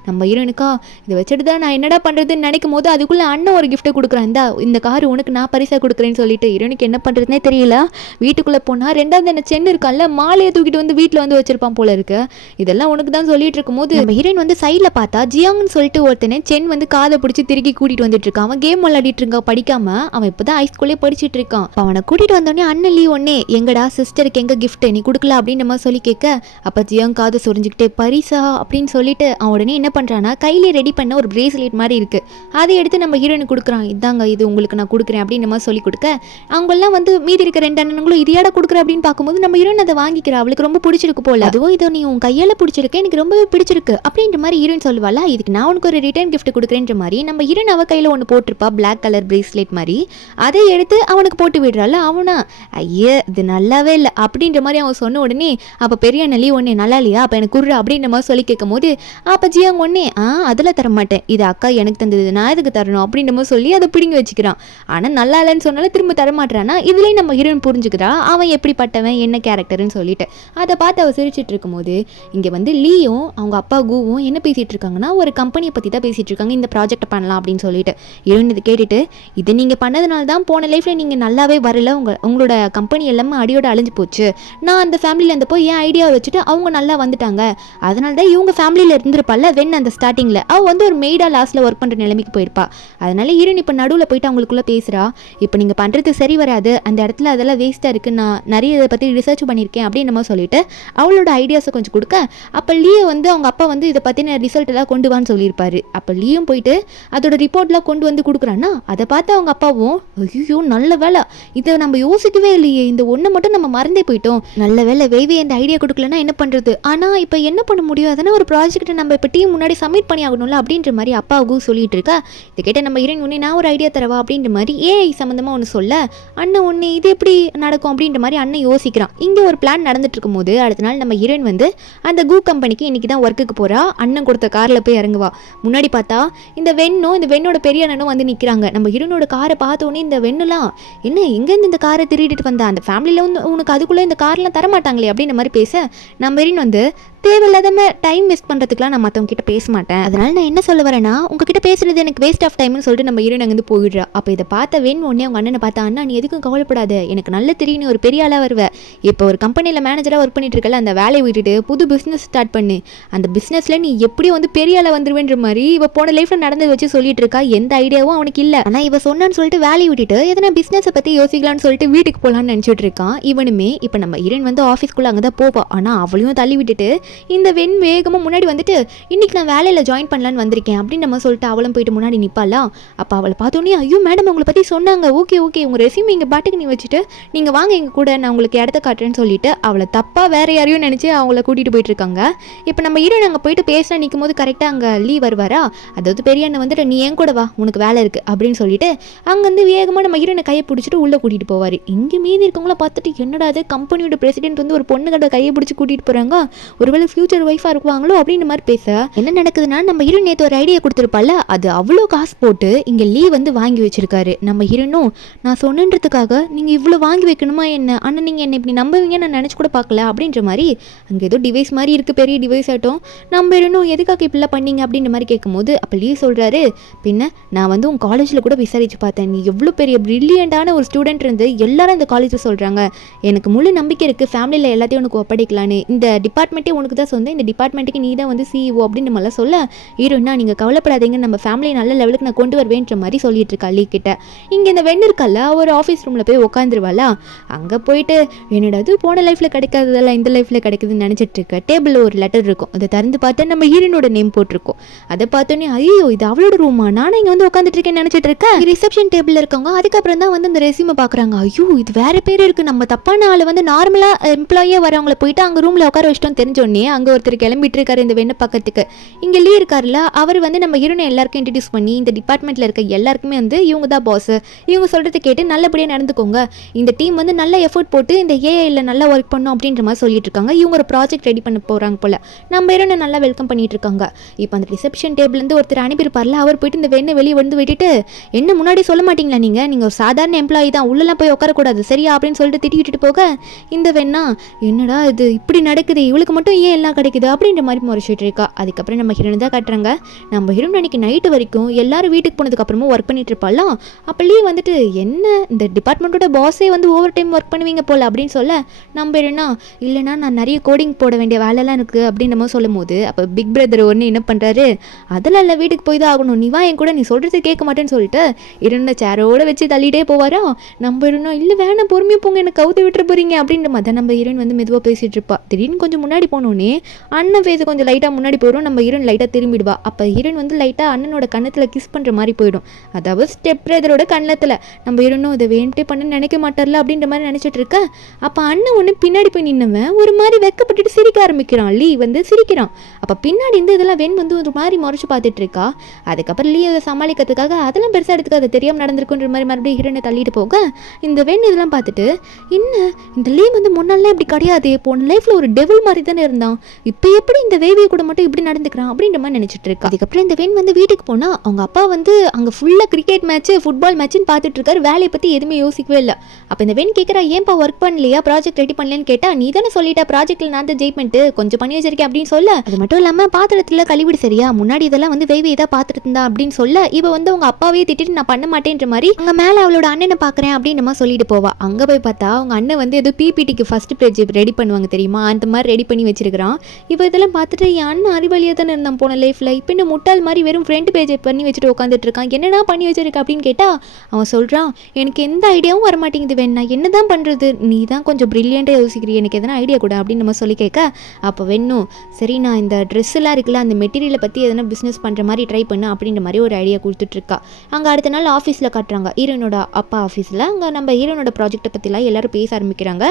நம்ம ஹீரோனுக்கா இதை வச்சுட்டு தான் நான் என்னடா பண்ணுறதுன்னு நினைக்கும் போது அதுக்குள்ளே அண்ணன் ஒரு கிஃப்ட்டை கொடுக்குறான், இந்த கார் உனக்கு நான் பரிசாக கொடுக்குறேன்னு சொல்லிட்டு ஹீரோனுக்கு என்ன பண்ணுறதுனே தெரியல. வீட்டுக்குள்ளே போனால் ரெண்டாவது என்ன சென்னு இருக்கான்ல மாலையை தூக்கிட்டு வந்து வீட்டில் வந்து வச்சிருப்பான் போல இருக்கு. இதெல்லாம் உனக்கு தான் சொல்லிட்டு இருக்கும்போது நம்ம ஹீரோயின் வந்து சைடில் பார்த்தா ஜியாங்னு சொல்லிட்டு ஒருத்தனை சென் வந்து காதை பிடிச்சி திருக்கி கூட்டிட்டு வந்துட்டு இருக்கான். அவன் கேம் விளையாடிட்டு இருக்கான் படிக்காம, அவன் இப்போதான் ஹைஸ்கூல்லே படிச்சுட்டு இருக்கான். அவனை கூட்டிட்டு வந்தோடனே அண்ணன் லீ ஒன்னே எங்கடா சிஸ்டருக்கு எங்க கிஃப்ட் நீ கொடுக்கல அப்படின்னு நம்ம சொல்லி கேட்க அப்போ ஜியாங் காதை சொரிஞ்சுக்கிட்டே பரிசா அப்படின்னு சொல்லிட்டு அவன் உடனே என்ன பண்ணுறான்னா கையிலே ரெடி பண்ண ஒரு பிரேஸ்லெட் மாதிரி இருக்கு, அதை எடுத்து நம்ம ஹீரோனுக்கு கொடுக்குறான். இதாங்க இது உங்களுக்கு நான் கொடுக்குறேன் அப்படின்னு நம்ம சொல்லி கொடுக்க அவங்கெல்லாம் வந்து மீதி இருக்க ரெண்டு அண்ணனுங்களும் இது யாட கொடுக்குற அப்படின்னு பார்க்கும்போது நம்ம ஹீரோயின் அதை வாங்கிக்கிறா. அவளுக்கு ரொம்ப பிடிச்சிருக்கு போல, அதுவும் இதோ நீ உன் கையால் பிடிச்சிருக்கு எனக்கு ரொம்பவே பிடிச்சிருக்கு அப்படின்ற மாதிரி ஹீரோயின் சொல்லுவாளா. இதுக்கு நான் உனக்கு ஒரு ரிட்டர்ன் கிஃப்ட் கொடுக்குறேன்ற மாதிரி நம்ம ஹீரோயின் அவ கையில் ஒன்று போட்டிருப்பா பிளாக் கலர் பிரேஸ்லெட் மாதிரி, அதை எடுத்து அவனுக்கு போட்டு விடுறாள். அவனா ஐயே இது நல்லாவே இல்லை அப்படின்ற மாதிரி அவன் சொன்ன உடனே அப்போ பெரிய அண்ணலி ஒன்னே நல்லா இல்லையா அப்போ எனக்கு குர்ற அப்படின்ற மாதிரி சொல்லி கேட்கும் போது அப்போ ஜியாங் ஒன்னே அதில் தரமாட்டேன், இது அக்கா எனக்கு தந்தது நான் எதுக்கு தரணும் அப்படின்ற மாதிரி சொல்லி அதை பிடிங்கி வச்சுக்கிறான். ஆனால் நல்லா இல்லைன்னு சொன்னாலும் திரும்ப தரமாட்டானா. இதுலேயும் நம்ம ஹீரோயின் புரிஞ்சுக்கிறா அவன் எப்படிப்பட்டவன் என்ன கேரக்டர்னு சொல்லிட்டு. அதை பார்த்து அவள் சிரிச்சிட்டு இருக்கும்போது இங்கே வந்து லீயும் அவங்க அப்பா கூவும் என்ன பேசிகிட்டு இருக்காங்கன்னா ஒரு கம்பெனியை பற்றி தான் பேசிகிட்டு இருக்காங்க, இந்த ப்ராஜெக்டை பண்ணலாம் அப்படின்னு சொல்லிட்டு. ஹீரோயின் இதை கேட்டுட்டு இது நீங்கள் பண்ணதுனால தான் போன லைஃப்பில் நீங்கள் நல்லாவே வரல, உங்களோட கம்பெனி எல்லாமே அடியோட அழிஞ்சு போச்சு, நான் அந்த ஃபேமிலியில் இருந்தப்போ என் ஐடியாவை வச்சுட்டு அவங்க நல்லா வந்துட்டாங்க, அதனால தான் இவங்க ஃபேமிலியில் இருந்திருப்பால வென் அந்த ஸ்டார்டிங்கில் அவள் வந்து ஒரு மெய்டாக லாஸ்ட்டில் ஒர்க் பண்ணுற நிலைமைக்கு போயிருப்பா. அதனால ஹீரோயின் இப்போ நடுவில் போயிட்டு அவங்களுக்குள்ளே பேசுகிறா, இப்போ நீங்கள் பண்ணுறது சரி வராது, அந்த இடத்துல அதெல்லாம் வேஸ்ட்டாக இருக்குது, நான் நிறைய இதை பற்றி ரிசர்ச் பண்ணியிருக்கேன் அப்படின்னு நம்ம சொல்லிட்டு அவளோட ஐடியாஸை கொஞ்சம் கொடுக்க அப்போ லீயை வந்து அவங்க அப்பா வந்து இதை பற்றின ரிசல்ட் எல்லாம் கொண்டு வான்னு சொல்லியிருப்பாரு. அப்போ லீயும் போயிட்டு அதோட ரிப்போர்ட்லாம் கொண்டு வந்து கொடுக்குறான்னா அதை பார்த்து அவங்க அப்பாவும் ஐயோ நல்ல வேலை இதை நம்ம யோசிக்கவே இல்லையே, இந்த ஒன்று மட்டும் நம்ம மறந்தே போயிட்டோம், நல்ல வேலை வேவே இந்த ஐடியா கொடுக்கலன்னா என்ன பண்ணுறது, ஆனால் இப்போ என்ன பண்ண முடியும், அதனால் ஒரு ப்ராஜெக்ட்டை நம்ம இப்போ டீம் முன்னாடி சப்மிட் பண்ணி ஆகணும்ல அப்படின்ற மாதிரி அப்பாவுக்கும் சொல்லிட்டு இருக்கா. இதை கேட்ட நம்ம ஹீரோயின் ஒன்று நான் ஒரு ஐடியா தரவா அப்படின்ற மாதிரி ஏஐ சம்மந்தமாக ஒன்று சொல்ல அண்ணன் ஒன்று இது எப்படி நடக்கும் அப்படின்ற மாதிரி அண்ணன் யோசிக்கிறான். இங்கே ஒரு பிளான் நடந்துட்டு இருக்கும்போது அடுத்த நாள் நம்ம ஹீரோயின் வந்து அந்த கூ கம்பெனிக்கு இன்னைக்கு தான் ஒர்க்குக்கு போகிறா. அண்ணன் கொடுத்த காரில் போய் இறங்குவா. முன்னாடி பார்த்தா இந்த வெண்ணோட பெரிய அண்ணனும் வந்து நிற்கிறாங்க. நம்ம ஹீரோனோட காரை பார்த்தோன்னே இந்த வெண்ணுலாம் என்ன எங்கேருந்து இந்த காரை திருடிட்டு வந்தா, அந்த ஃபேமிலியில் வந்து உனக்கு அதுக்குள்ளே இந்த கார்லாம் தரமாட்டாங்களே அப்படின்ற மாதிரி பேச நம்ம ஹீரோயின் வந்து தேவையில்லாத டைம் வேஸ்ட் பண்ணுறதுக்குலாம் நான் மற்றவங்க கிட்ட பேச மாட்டேன். அதனால நான் என்ன சொல்ல வரேன்னா, உங்ககிட்ட பேசுறது எனக்கு வேஸ்ட் ஆஃப் டைம்னு சொல்லிட்டு நம்ம ஹீரோயின் அங்கேருந்து போயிடுறா. அப்போ இதை பார்த்த வென் உடனே அவங்க அண்ணனை பார்த்தா, அண்ணா நீ எதுக்கும் கவலைப்படாத, எனக்கு நல்ல தெரியும், நீ ஒரு பெரிய ஆளாக வருவேன். இப்போ ஒரு கம்பெனியில் மேனேஜராக ஒர்க் பண்ணிட்டு இருக்கல, அந்த வேலையை விட்டுட்டு புது பிஸ்னஸ் ஸ்டார்ட் பண்ணு, அந்த பிஸ்னஸில் நீ எப்படி வந்து பெரிய ஆளாக வந்துருவேன்ற மாதிரி இவ போன லைஃப்பில் நடந்து வச்சு சொல்லிட்டு இருக்கா. எந்த ஐடியாவும் அவனுக்கு இல்லை. ஆனால் இவ சொன்னான்னு சொல்லிட்டு வேலையை விட்டுட்டு எதனா பிஸ்னஸை பற்றி யோசிக்கலாம்னு சொல்லிட்டு வீட்டுக்கு போகலான்னு நினச்சிட்டு இருக்கான். இவனுமே இப்போ நம்ம ஹீரோயின் வந்து ஆஃபீஸ்க்குள்ளே அங்கே தான் போவா. ஆனால் அவளையும் தள்ளி விட்டுட்டு இந்த வெண் வேகமாக முன்னாடி வந்துட்டு இன்னைக்கு நான் வேலையில் ஜாயின் பண்ணலான்னு வந்திருக்கேன் அப்படின்னு நம்ம சொல்லிட்டு அவளும் போயிட்டு முன்னாடி நிற்பாளா. அப்போ அவளை பார்த்தோன்னே, ஐயோ மேடம் உங்களை பற்றி சொன்னாங்க, ஓகே ஓகே உங்கள் ரெஸ்யூம் இங்கே பாட்டுக்கு நீ வச்சுட்டு நீங்கள் வாங்க எங்கள் கூட, நான் உங்களுக்கு இடத்த காட்டுறேன்னு சொல்லிட்டு அவளை தப்பாக வேற யாரையும் நினச்சி அவங்கள கூட்டிகிட்டு போயிட்டு இருக்காங்க. இப்போ நம்ம ஹீரோயின் அங்கே போயிட்டு பேச நிற்கும் போது கரெக்டாக அங்கே லீவ் வருவாரா. அதாவது பெரிய அண்ணன் வந்துட்டு நீ என் கூட வா, உனக்கு வேலை இருக்குது அப்படின்னு சொல்லிட்டு அங்கேருந்து வேகமாக நம்ம ஹீரோனை கையை பிடிச்சிட்டு உள்ளே கூட்டிகிட்டு போவார். இங்கே மீதி இருக்கவங்கள பார்த்துட்டு என்னடா அது, கம்பெனியோட பிரசிடென்ட் வந்து ஒரு பொண்ணு கடை கையை பிடிச்சி கூட்டிகிட்டு போகிறாங்க, ஒருவேளை ஃபியூச்சர் ஒய்ஃபாக இருக்குவாங்களோ அப்படின்ற மாதிரி பேச என்ன நடக்குதுன்னா, நம்ம ஹீரோ நேற்று ஒரு ஐடியா கொடுத்துருப்பால, அது அவ்வளோ காசு போட்டு இங்கே லீவ் வந்து வாங்கி வச்சிருக்காரு. நம்ம ஹீரோனும் நான் சொன்னன்றதுக்காக நீங்கள் இவ்வளோ வாங்கி வைக்கணுமா என்ன, ஆனால் நீங்கள் என்ன இப்படி நம்புவீங்க நான் நினச்சி கூட பார்க்கல அப்படின்ற மாதிரி அங்கே ஏதோ டிவைஸ் மாதிரி இருக்குது, பெரிய டிவைஸ் ஆட்டும். நம்ம ஹீரோனும் எதுக்காக இப்படிலாம் பண்ணீங்க அப்படின்ற மாதிரி கேட்கும்போது அப்போ லீவ் சொல்கிறாரு, பின்ன நான் வந்து உங்கள் காலேஜில் கூட விசாரிச்சு பார்த்தேன், நீ எவ்வளோ பெரிய பிரில்லியண்டான ஒரு ஸ்டூடெண்ட் இருந்து எல்லாரும் இந்த காலேஜை சொல்கிறாங்க, எனக்கு முழு நம்பிக்கை இருக்குது ஃபேமிலியில் எல்லாத்தையும் உனக்கு ஒப்படைக்கலான்னு, இந்த டிபார்ட்மெண்ட்டே உனக்கு தான் சொந்த, இந்த டிபார்ட்மெண்ட்டுக்கு நீ தான் வந்து சிஇஓ அப்படின்னு நம்மளாம் சொல்ல, ஹீரோனா நீங்கள் கவலைப்படாதீங்க, நம்ம ஃபேமிலி நல்ல லெவலுக்கு நான் கொண்டு வருவேன்ற மாதிரி சொல்லிட்டு இருக்கா லீ கிட்ட. இங்கே இந்த வெண் இருக்கல்ல ஒரு ஆஃபீஸ் ரூமில் போய் உட்காந்துருவாளா. அங்கே போயிட்டு என்னடா அது போன லைஃப்பில் கிடைக்காததெல்லாம் இந்த லைஃப்பில் கிடைக்குதுன்னு நினச்சிட்டு இருக்க. டேபிளில் ஒரு லெட்டர் இருக்கும், அதை திறந்து பார்த்தா நம்ம ஹீரோனோட நேம் போட்டிருக்கோம். அதை பார்த்தோன்னே ஐயோ இது அவளோட ரூமா, நானும் இங்கே வந்து உட்காந்துட்டு இருக்கேன்னு நினச்சிட்டு இருக்கேன். ரிசப்ஷன் டேபிளில் இருக்கவங்க அதுக்கப்புறம் தான் வந்து அந்த ரெஸ்யூமை பார்க்குறாங்க. ஐயோ இது வேற பேர் இருக்குது, நம்ம தப்பான ஆள் வந்து நார்மலாக எம்ப்ளாயியாக வரவங்கள போயிட்டு அங்கே ரூமில் உட்கார வச்சிட்டோம் தெரிஞ்சோடனே அங்கே ஒருத்தர் கிளம்பிட்டு இருக்காரு இந்த வெண்ணை பக்கத்துக்கு. இங்கே லீ இருக்காருல, அவர் வந்து நம்ம ஹீரோனை எல்லாருக்கும் இன்ட்ரடியூஸ் பண்ணி இந்த டிபார்ட்மெண்ட்டில் இருக்க எல்லாருக்குமே வந்து இவங்க தான் பாஸ், இவங்க சொல்கிறத கேட்டு நல்லபடியாக நடந்துக்கோங்க, இந்த டீம் வந்து நல்ல எஃபோர்ட் போட்டு இந்த ஏஐயில் நல்லா ஒர்க் பண்ணும் அப்படின்ற மாதிரி சொல்லிட்டு இருக்காங்க. இவங்க ஒரு ப்ராஜெக்ட் ரெடி பண்ண போகிறாங்க போல், நம்ம ஹீரோனை நல்லா வெல்கம் பண்ணிட்டு இருக்காங்க. இப்போ அந்த ரிசப்ஷன் டேபிள்லேருந்து ஒருத்தர் அனுப்பியிருப்பார்ல, அவர் போயிட்டு இந்த வெண்ணை வெளியே வந்து விட்டுட்டு என்ன முன்னாடி சொல்ல மாட்டீங்களா நீங்கள் ஒரு சாதாரண எம்ப்ளாயி தான், உள்ளெல்லாம் போய் உட்காரக்கூடாது சரியா அப்படின்னு சொல்லிட்டு திட்டிட்டு போக இந்த வெண்ணா என்னடா இது இப்படி நடக்குது, இவளுக்கு மட்டும் ஏன் எல்லாம் கிடைக்குது அப்படின்ற மாதிரி முறைச்சிட்டு இருக்கா. அதுக்கப்புறம் நம்ம ஹீரோன் தான் காட்டுறாங்க. நம்ம ஹீரோன் அன்னைக்கு நைட்டு வரைக்கும் எல்லாரும் வீட்டுக்கு போனதுக்கு அப்புறமும் ஒர்க் பண்ணிட்டு இருப்பாலாம். அப்பலேயே வந்துட்டு என்ன இந்த டிபார்ட்மெண்ட்டோட பாஸே வந்து ஓவர் டைம் ஒர்க் பண்ணுவீங்க போல அப்படின்னு சொல்ல, நம்ம ஹீரோனா இல்லைனா நான் நிறைய கோடிங் போட வேண்டிய வேலைலாம் இருக்குது அப்படின்ற மாதிரி சொல்லும் போது அப்போ பிக் பிரதர் ஒன்று என்ன பண்ணுறாரு, அதெல்லாம் இல்லை வீட்டுக்கு போய் தான் ஆகணும், நீ வா என் கூட, நீ சொல்கிறது கேட்க மாட்டேன்னு சொல்லிட்டு இருந்த சேரோட வச்சு தள்ளிட்டே போவாரா. நம்ம ஹீரோனா இல்லை வேணாம் பொறுமையாக போங்க, எனக்கு கவுத்து விட்டுற போறீங்க அப்படின்ற மாதிரி நம்ம ஹீரோயின் வந்து மெதுவாக பேசிட்டு இருப்பா. திடீர்னு கொஞ்சம் முன்னாடி போனோடனே அண்ணன் ஃபேஸ் கொஞ்சம் லைட்டாக முன்னாடி போயிடும், நம்ம ஹீரோயின் லைட்டாக திரும்பிடுவா. அப்போ ஹீரோயின் வந்து லைட்டாக அண்ணனோட கண்ணத்தில் கிஸ் பண்ணுற மாதிரி போயிடும், அதாவது ஸ்டெப் பிரதரோட கண்ணத்தில். நம்ம ஹீரோனும் இதை வேண்டே பண்ண நினைக்க மாட்டார்ல அப்படின்ற மாதிரி நினச்சிட்டு இருக்க. அப்போ அண்ணன் ஒன்று பின்னாடி போய் நின்னவன் ஒரு மாதிரி வெக்கப்பட்டுட்டு சிரிக்க ஆரம்பிக்கிறான். லீ வந்து சிரிக்கிறான். அப்போ பின்னாடி இருந்து இதெல்லாம் வெண் வந்து ஒரு மாதிரி முறைச்சு பார்த்துட்டு இருக்கா. அதுக்கப்புறம் லீ அதை சமாளிக்கிறதுக்காக அதெல்லாம் பெருசாக எடுத்துக்க, அதை தெரியாமல் நடந்திருக்குன்ற மாதிரி மறுபடியும் ஹீரோனை தள்ளிட்டு போக இந்த வெண் இதெல்லாம் பார்த்துட்டு என்ன இந்த லீ வந்து முன்னாலே இப்படி கிடையாது, போன லைஃப்ல ஒரு டெவில் மாதிரி தானே இருந்தான், இப்போ எப்படி இந்த வேவியை கூட மட்டும் இப்படி நடந்துக்கிறான் அப்படின்ற மாதிரி நினைச்சிட்டு இருக்கா. அதுக்கப்புறம் இந்த வெண் வந்து வீட்டுக்கு போனா அவங்க அப்பா வந்து அங்கே ஃபுல்லாக கிரிக்கெட் மேட்ச் ஃபுட்பால் மேட்ச்னு பார்த்துட்டு இருக்காரு, வேலையை பற்றி எதுவுமே யோசிக்கவே இல்லை. அப்போ இந்த வெண் கேட்குறா ஏன்ப்பா ஒர்க் பண்ணலையா, ப்ராஜெக்ட் ரெடி பண்ணலன்னு கேட்டா, நீ தானே சொல்லிட்டா ப்ராஜெக்ட்ல நான் தான் ஜெயிமெண்ட் கொஞ்சம் பண்ணி வச்சிருக்கேன் அப்படின்னு சொல்ல, அது மட்டும் இல்லாமல் பாத்திரத்தில் கழிவிடு சரியா, முன்னாடி இதெல்லாம் வந்து வேவி தான் பார்த்துட்டு இருந்தா அப்படின்னு சொல்ல, இவ வந்து அவங்க அப்பாவே திட்டிட்டு நான் பண்ண மாட்டேன்ற மாதிரி அங்கே மேலே அவளோட அண்ணனை பார்க்குறேன் அப்படின்னு நம்ம சொல்லிட்டு போவா. அங்கே போய் பார்த்தா அவங்க அண்ணன் வந்து ஏதோ பிபிடிக்கு ஃபர்ஸ்ட் பேஜ் ரெடி பண்ணுவாங்க தெரியுமா, அந்த மாதிரி ரெடி பண்ணி வச்சிருக்கிறான். இப்போ இதெல்லாம் பார்த்துட்டு என் அண்ணன் அறிவாளியாக தானே இருந்தான் போன லைஃப்பில், இப்போ என்ன முட்டாள் மாதிரி வெறும் ஃப்ரண்ட் பேஜ் பண்ணி வச்சுட்டு உட்காந்துட்டு இருக்கான், என்னடா பண்ணி வச்சிருக்க அப்படின்னு கேட்டால் அவன் சொல்கிறான் எனக்கு எந்த ஐடியாவும் வரமாட்டேங்குது வேணா, என்ன தான் பண்ணுறது, நீ தான் கொஞ்சம் ப்ரில்லியண்ட்டாக யோசிக்கிறீ, எனக்கு எதனா ஐடியா கூட அப்படின்னு நம்ம சொல்லி கேட்க, அப்போ வேணும் சரி நான் இந்த ட்ரெஸ்ஸெல்லாம் இருக்குல்ல அந்த மெட்டீரியலை பற்றி எதனா பிஸ்னஸ் பண்ணுற மாதிரி ட்ரை பண்ணு அப்படின்ற மாதிரி ஒரு ஐடியா கொடுத்துட்ருக்கா. அங்கே அடுத்த நாள் ஆஃபீஸில் காட்டுறாங்க, ஹீரோனோட அப்பா ஆஃபீஸில். அங்கே நம்ம ஹீரோனோட ப்ராஜெக்ட்டை பற்றிலாம் எல்லோரும் பேச ஆரம்பிக்கிறாங்க.